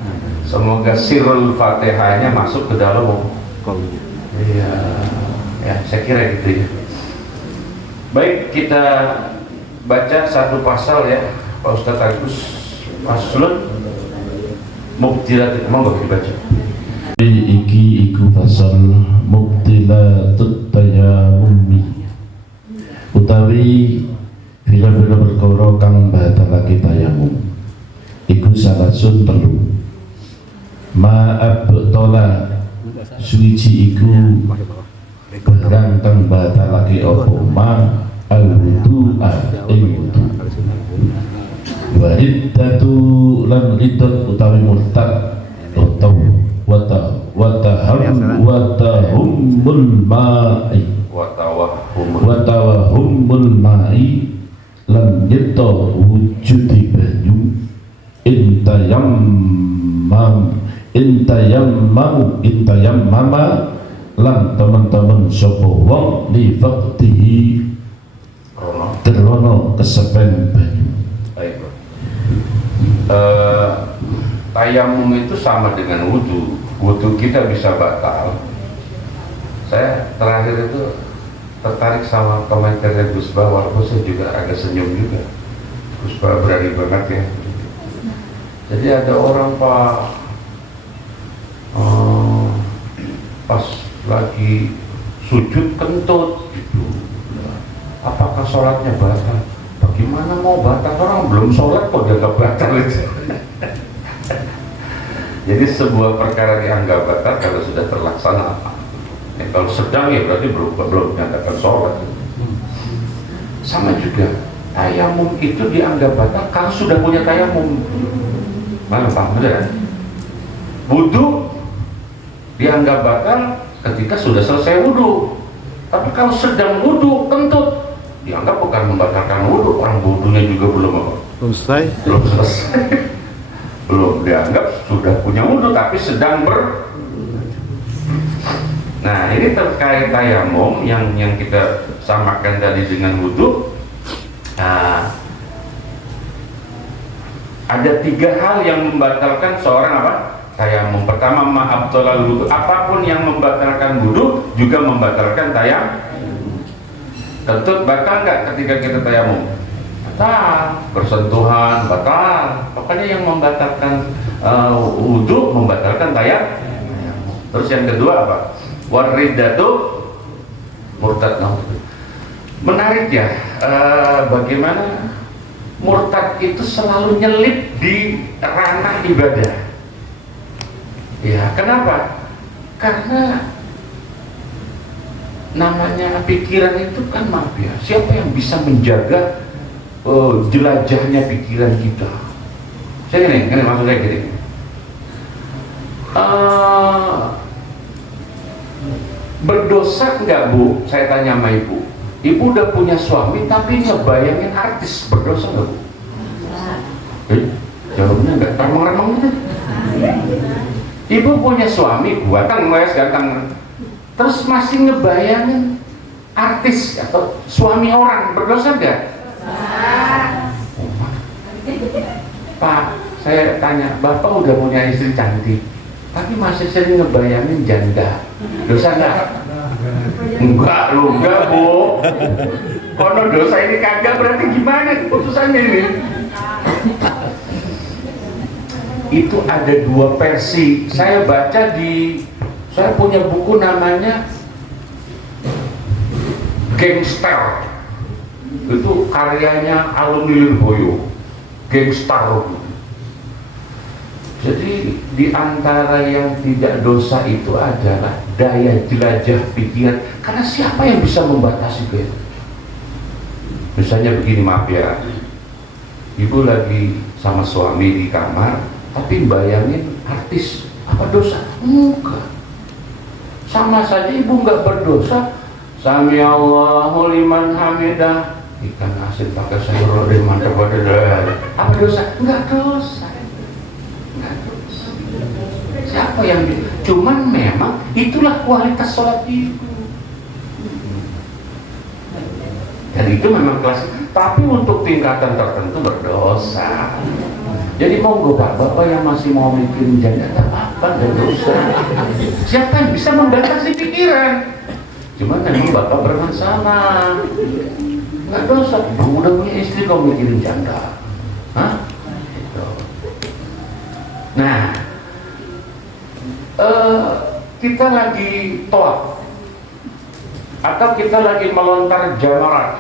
Semoga sirul Fatihahnya masuk ke dalam. Iya, ya saya kira gitu ya. Baik, kita baca satu pasal ya, Pak Ustadz Agus Faslun Mubtilat, monggo dibaca. Iki iku pasal mubtilatut tayammumi, utawi bila-bila perkara kang batalake tayamum iku salasun telu. Ma'ab tola suci iku barang kang batalake apa ma al-wudu'a ing wudu. Wa iddatu lan iddat utawi murtad atau watahumul ma'i watawahumul ma'i lam yata wujudi banyu intayammama lan teman-teman sapa wong li faqtihi krana kesepen banyu. Baik. Tayamum itu sama dengan wudhu. Wudhu kita bisa batal. Saya terakhir itu tertarik sama komentarnya Gus Bah, walaupun saya juga agak senyum juga. Gus Bah berani banget ya. Jadi ada orang pas lagi sujud kentut gitu. Apakah sholatnya batal? Bagaimana mau batal? Orang belum sholat kok dia gak batal itu. Jadi sebuah perkara dianggap batal kalau sudah terlaksana. Ya, kalau sedang ya berarti belum dinyatakan sholat. Sama juga tayamum itu dianggap batal kalau sudah punya tayamum. Mana Pak? Benar? Wudu dianggap batal ketika sudah selesai wudu. Tapi kalau sedang wudu kentut dianggap bukan membatalkan wudu. Orang wudunya juga belum selesai. Belum dianggap sudah punya wudu tapi sedang Nah, ini terkait tayamum yang kita samakan tadi dengan wudu. Nah, ada 3 hal yang membatalkan seorang tayamum. Pertama, ma'abtolal wudu. Apapun yang membatalkan wudu juga membatalkan tayamum. Kentut batal nggak ketika kita tayamum? Batal. Bersentuhan batal. Pokoknya yang membatalkan wudu membatalkan tayamum. Terus yang kedua apa? Waridatu murtad. Menarik ya, bagaimana murtad itu selalu nyelip di ranah ibadah. Ya, kenapa? Karena namanya pikiran itu kan maaf ya, siapa yang bisa menjaga jelajahnya pikiran kita? Saya ini maksud saya gini. Berdosa enggak Bu? Saya tanya sama ibu. Ibu udah punya suami tapi ngebayangin artis, berdosa enggak Bu? Jawabnya enggak, remeng-remeng gitu. Ibu punya suami ganteng, terus masih ngebayangin artis atau suami orang, berdosa enggak? Pak, saya tanya, Bapak udah punya istri cantik tapi masih sering ngebayangin janda, dosa enggak? Enggak Bu. Ono dosa ini kagak berarti gimana putusannya ini? Itu ada dua versi. Saya baca saya punya buku namanya Gangster. Itu karyanya Alumni Lirboyo. Gangster. Jadi di antara yang tidak dosa itu adalah daya jelajah pikiran. Karena siapa yang bisa membatasi itu? Misalnya begini, maaf ya, ibu lagi sama suami di kamar, tapi bayangin artis, apa dosa? Enggak. Sama saja ibu nggak berdosa. Sami Allahu liman hamidah. Ikan asin pakai sayur lodeh mantap pada. Apa dosa? Enggak dosa. Enggak dosa. Siapa yang cuman memang itulah kualitas sholat ibu. Dan itu memang kelas. Tapi untuk tingkatan tertentu berdosa. Jadi monggo Pak, Bapak yang masih mau mikirin janda, tak apa-apa, dan dosa. Siapa yang bisa membatasi pikiran? Cuman memang Bapak bermasalah. Nggak dosa, udah punya istri kau mikirin janda. Hah? Gitu. Nah, kita lagi tawaf atau kita lagi melontar jamarat.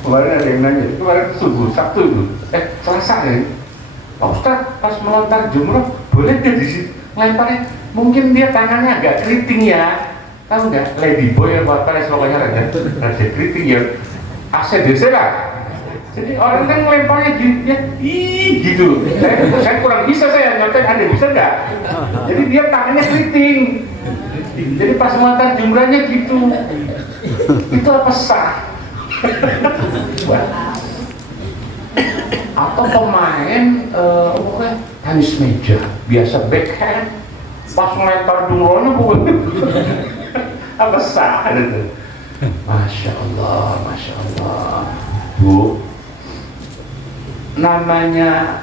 Kemarin ada yang nanya, kemarin subuh, Sabtu itu, Selasa ya, Pak Ustadz pas melontar jumroh, boleh dia di situ ngelemparnya? Mungkin dia tangannya agak keriting ya, tahu nggak? Lady boy ya, Pak Paris pokoknya raja keriting ya, ACDC lah. Jadi orang kan ngelemparnya gitu, gitu. Saya kurang bisa saya nyontek, Anda bisa nggak? Jadi dia tangannya keriting. Jadi pas melontar jumrahnya gitu, itu apa sah? Atau pemain tenis meja biasa backhand pas melempar jumrohnya bukan apa sah itu. Masya Allah Bu, namanya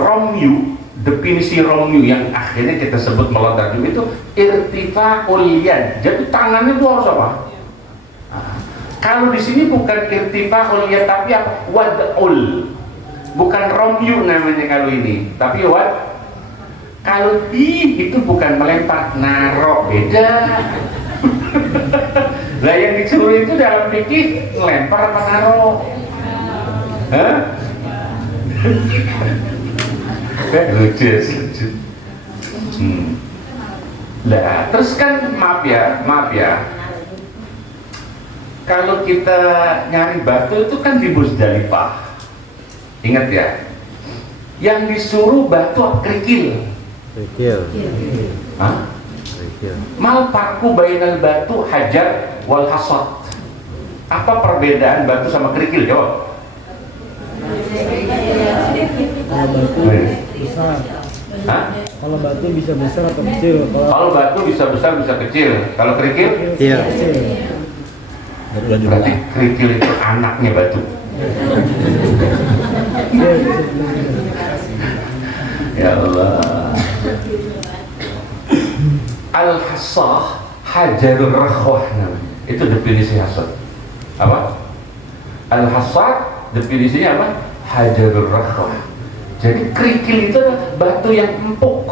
romyu, definisi romyu yang akhirnya kita sebut melontar jumroh itu irtifa'ul yad. Jadi tangannya itu harus apa? Kalau di sini bukan irtifa'ul yad tapi apa? Wad'ul. Bukan romyu namanya kalau ini, tapi wad. Kalau itu bukan melempar, naro, beda. Lah yang disuruh itu dalam fikih ngelempar apa naro? Hah? Lucu. Lah, terus kan maaf ya. Kalau kita nyari batu itu kan di Musdalifah. Ingat ya. Yang disuruh batu kerikil. Hah? Mal farqu bainal batu hajar wal hasad. Apa perbedaan batu sama kerikil? Jawab. Kalau batu besar. Hah? Kalau batu bisa besar atau kecil? Kalau batu bisa besar bisa kecil. Kalau kerikil? Iya. Berarti kerikil itu anaknya batu. Ya Allah. Al-hasah hajarur rakhwah namanya. Itu definisi hasad. Apa? Al-hasad definisinya apa? Hajarur rakhwah. Jadi kerikil itu adalah batu yang empuk.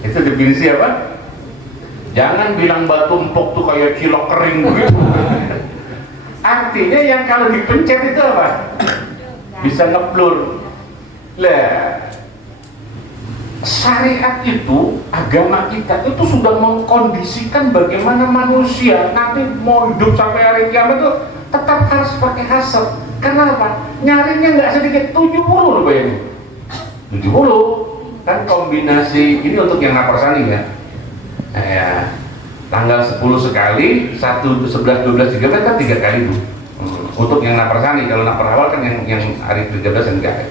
Itu definisi apa? Jangan bilang batu empuk tuh kayak cilok kering begitu. Artinya yang kalau dipencet itu apa? Bisa ngeblur. Lah, syariat itu, agama kita itu sudah mengkondisikan bagaimana manusia nanti mau hidup sampai hari kiamat itu tetap harus pakai hasad. Kenapa? Nyarinya nggak sedikit, 70 loh bayangin. 70 kan kombinasi ini untuk yang naparsani ya. Tanggal 10 sekali, 1, 11, 12, 13 kan 3 kali tuh. Untuk yang naparsani, kalau napar awal kan yang hari 13 enggak.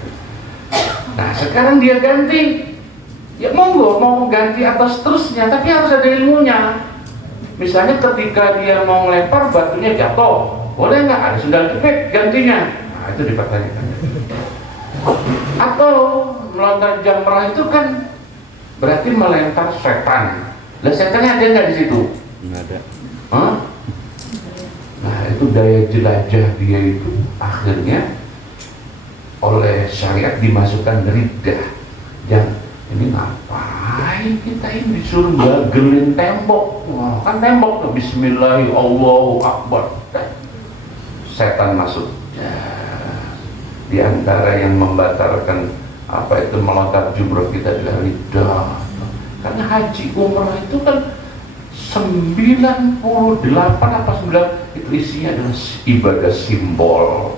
Nah sekarang dia ganti. Ya monggo mau ganti atau seterusnya, tapi harus ada ilmunya. Misalnya ketika dia mau ngelempar batunya jatuh, boleh nggak ada sendal jepit gantinya? Nah itu dipertanyakan. Atau melontar jamrah itu kan berarti melempar setan. Lah setannya ada nggak di situ? Nggak ada. Hah? Nah itu daya jelajah dia itu akhirnya oleh syariat dimasukkan riddah. Yang ini ngapain kita ini disuruh gagelin tembok? Wah, kan tembok tuh bismillahirrahmanirrahim Allahu Akbar. Setan masuk. Di antara yang membatalkan apa itu melontar jumroh kita adalah riddah. Karena haji umrah itu kan 98 apa 9 itu isinya adalah ibadah simbol.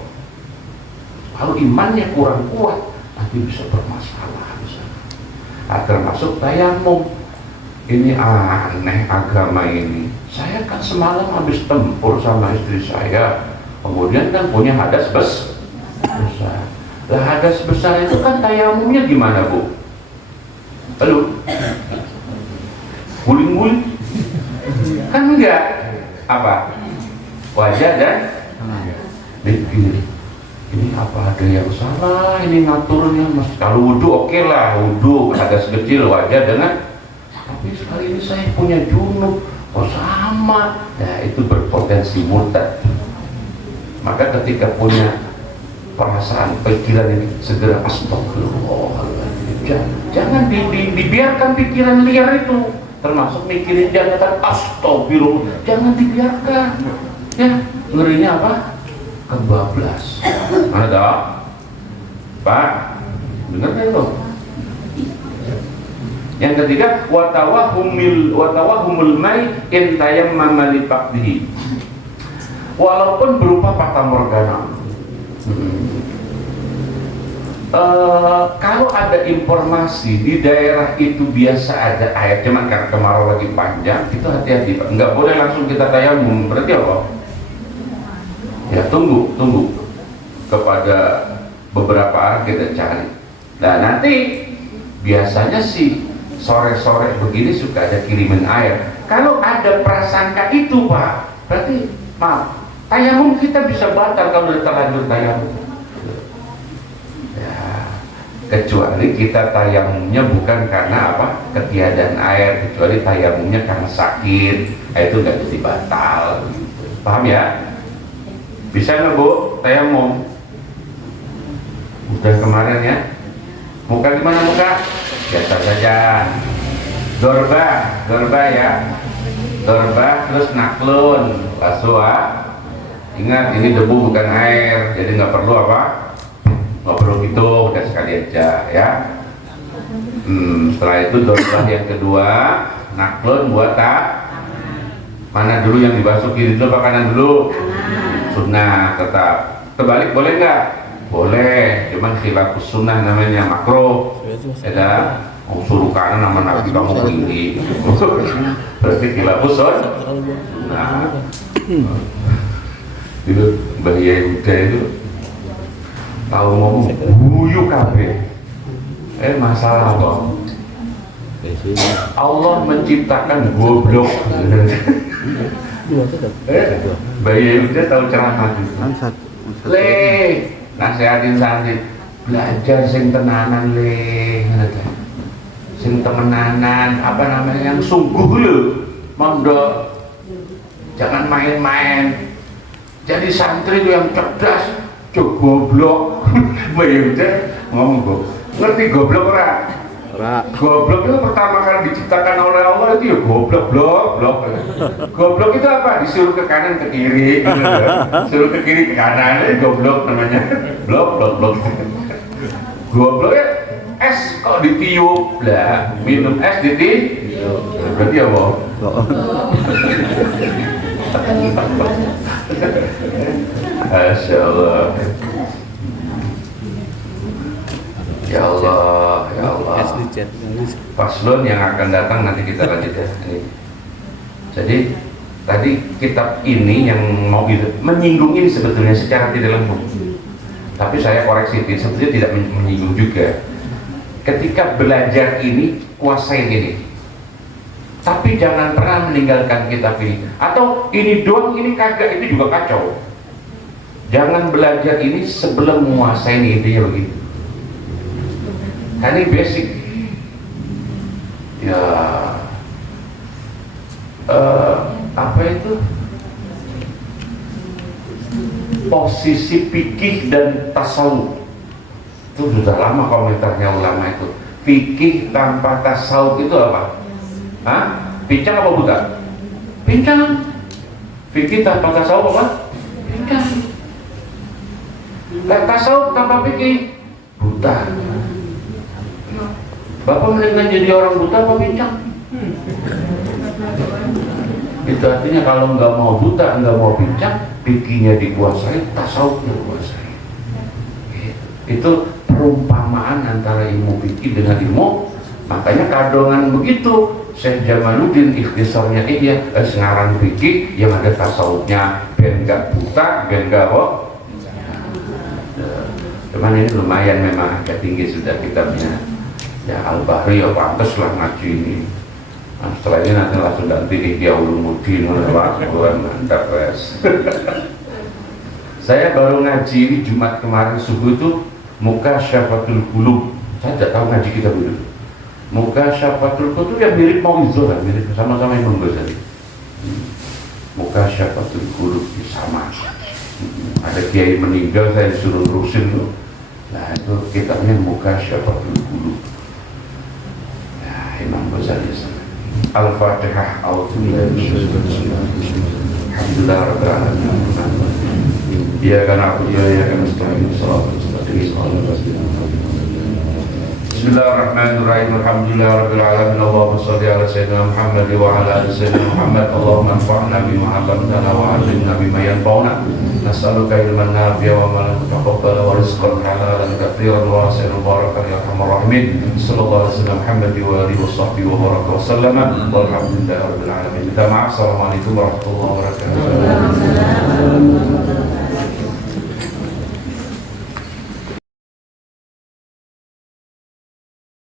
Kalau imannya kurang kuat nanti bisa bermasalah di sana. Nah, termasuk tayamum. Ini aneh agama ini. Saya kan semalam habis tempur sama istri saya, kemudian kan punya hadas besar. Lah hadas besar itu kan tayamumnya gimana, Bu? Halo? Guling-guling? Kan enggak. Apa? Wajah dan mikir. Ini apa ada yang salah? Ini ngaturnya mas. Kalau wudhu oke lah, wudhu hadas kecil wajah dengan. Tapi sekali ini saya punya junub, oh sama. Nah itu berpotensi murtad. Maka ketika punya perasaan pikiran ini segera astagfirullahaladzim. Jangan dibiarkan pikiran liar itu, termasuk mikirin jangan astagfirullah, jangan dibiarkan. Ya ngerinya apa? Kebablas. Mana dah? Pak, bener kan itu? Yang ketiga, watawahumul mai in tayammama li faqdihi. Walaupun berupa fata morgana. Kalau ada informasi di daerah itu biasa ada air, cuman karena kemarau lagi panjang, itu hati-hati Pak. Enggak boleh langsung kita tayamum. Berarti apa? Ya tunggu kepada beberapa arah kita cari. Nah nanti biasanya sih sore-sore begini suka ada kiriman air. Kalau ada prasangka itu Pak, berarti maaf, tayamum kita bisa batal kalau sudah terlanjur tayamum. Ya, kecuali kita tayamumnya bukan karena apa? Ketiadaan air, kecuali tayamumnya karena sakit, itu nggak jadi batal. Paham ya? Bisa nggak Bu tayamum? Udah kemarin ya. Muka gimana muka? Biasa saja. Dorba ya. Dorba terus naklun, laswa. Ingat ini debu bukan air, jadi nggak perlu apa? Nggak perlu gitu, udah sekali aja ya. Setelah itu dorba yang kedua, naklun buat tak. Mana dulu yang dibasuh, kiri dulu apa kanan dulu? Sunnah tetap. Terbalik boleh nggak? Boleh, cuman khilafus sunnah namanya makro. Ada suruh kanan sama nabi kamu tinggi. Berarti khilafus sunnah. Itu bahaya udah itu tahu ngomong buyu kabeh. Masalah apa? Allah menciptakan goblok. Bahaya udah tahu ceramah gitu. Nasihatin santri belajar sing tenanan sing temenanan apa namanya yang sungguh lho mondok, jangan main-main. Jadi santri itu yang cerdas, cuk goblok. Bayangin ngomong kok ngerti goblok ora? Goblok itu pertama kali diciptakan oleh Allah itu ya goblok. Goblok itu apa? Disuruh ke kanan ke kiri gitu kan. Suruh ke kiri ke kanan, goblok namanya. Blok. Goblok ya es kok ditiup lah, minum es ditiup. Berarti apa? Masya Allah. Ya Allah. Paslon yang akan datang nanti kita lanjut ya. Jadi tadi kitab ini yang mau menyinggung ini sebetulnya secara tidak langsung. Tapi saya koreksi, sebetulnya tidak menyinggung juga. Ketika belajar ini, kuasain ini. Tapi jangan pernah meninggalkan kitab ini. Atau ini doang, ini kagak, itu juga kacau. Jangan belajar ini sebelum menguasai ini, intinya begitu. Nah, ini basic. Ya, apa itu? posisi fikih dan tasawuf. Itu sudah lama komentarnya ulama itu. Fikih tanpa tasawuf itu apa? Hah? Pincang apa buta? Pincang. Fikih tanpa tasawuf apa? Pincang. Tasawuf tanpa fikih buta. Bapak mendingan jadi orang buta apa pincang? Itu artinya kalau nggak mau buta, nggak mau pincang, fikihnya dikuasai, tasawufnya dikuasai. Itu perumpamaan antara ilmu fikih dengan ilmu. Makanya kadongan begitu. Syekh Jamaluddin ikhtisarnya sengarang fikih yang ada tasawufnya, biar nggak buta, biar nggak apa. Cuman ini lumayan memang agak tinggi sudah kitabnya. Ya Al-Bahri ya pantas lah ngaji ini. Nah, setelah ini nanti langsung ganti Ihya Ulumuddin orang mantap res. Saya baru ngaji ini Jumat kemarin subuh itu Mukasyafatul Qulub. Saya tidak tahu ngaji kita dulu. Mukasyafatul Qulub itu yang mirip Mauizah kan, mirip sama-sama Imam Ghazali. Mukasyafatul Qulub sama. Ada kiai meninggal saya disuruh terusin tuh. Nah itu kitabnya Mukasyafatul Qulub. Imam Ghazali. Al-Fatihah. Alhamdulillah rabbil alamin. Ya kana aku ya kana nasta'in salatu Bismillahirrahmanirrahim. Alhamdulillah rabbil alamin. Allahumma shalli ala sayyidina Muhammad wa ala ali sayyidina Muhammad. Allahumma anfa'na bima 'allamtana wa 'allimna bima yanfa'una. Nas'aluka ilman nafi'an wa 'amalan mutaqabbalan wa rizqan halalan katsiran wa wasi'an mubarakan ya arhamar rahimin. Sallallahu alaihi wasallam Muhammad wa alihi wa sahbihi wa baraka wa sallama. Walhamdulillahi rabbil alamin. Minta maaf. Assalamualaikum warahmatullahi wabarakatuh.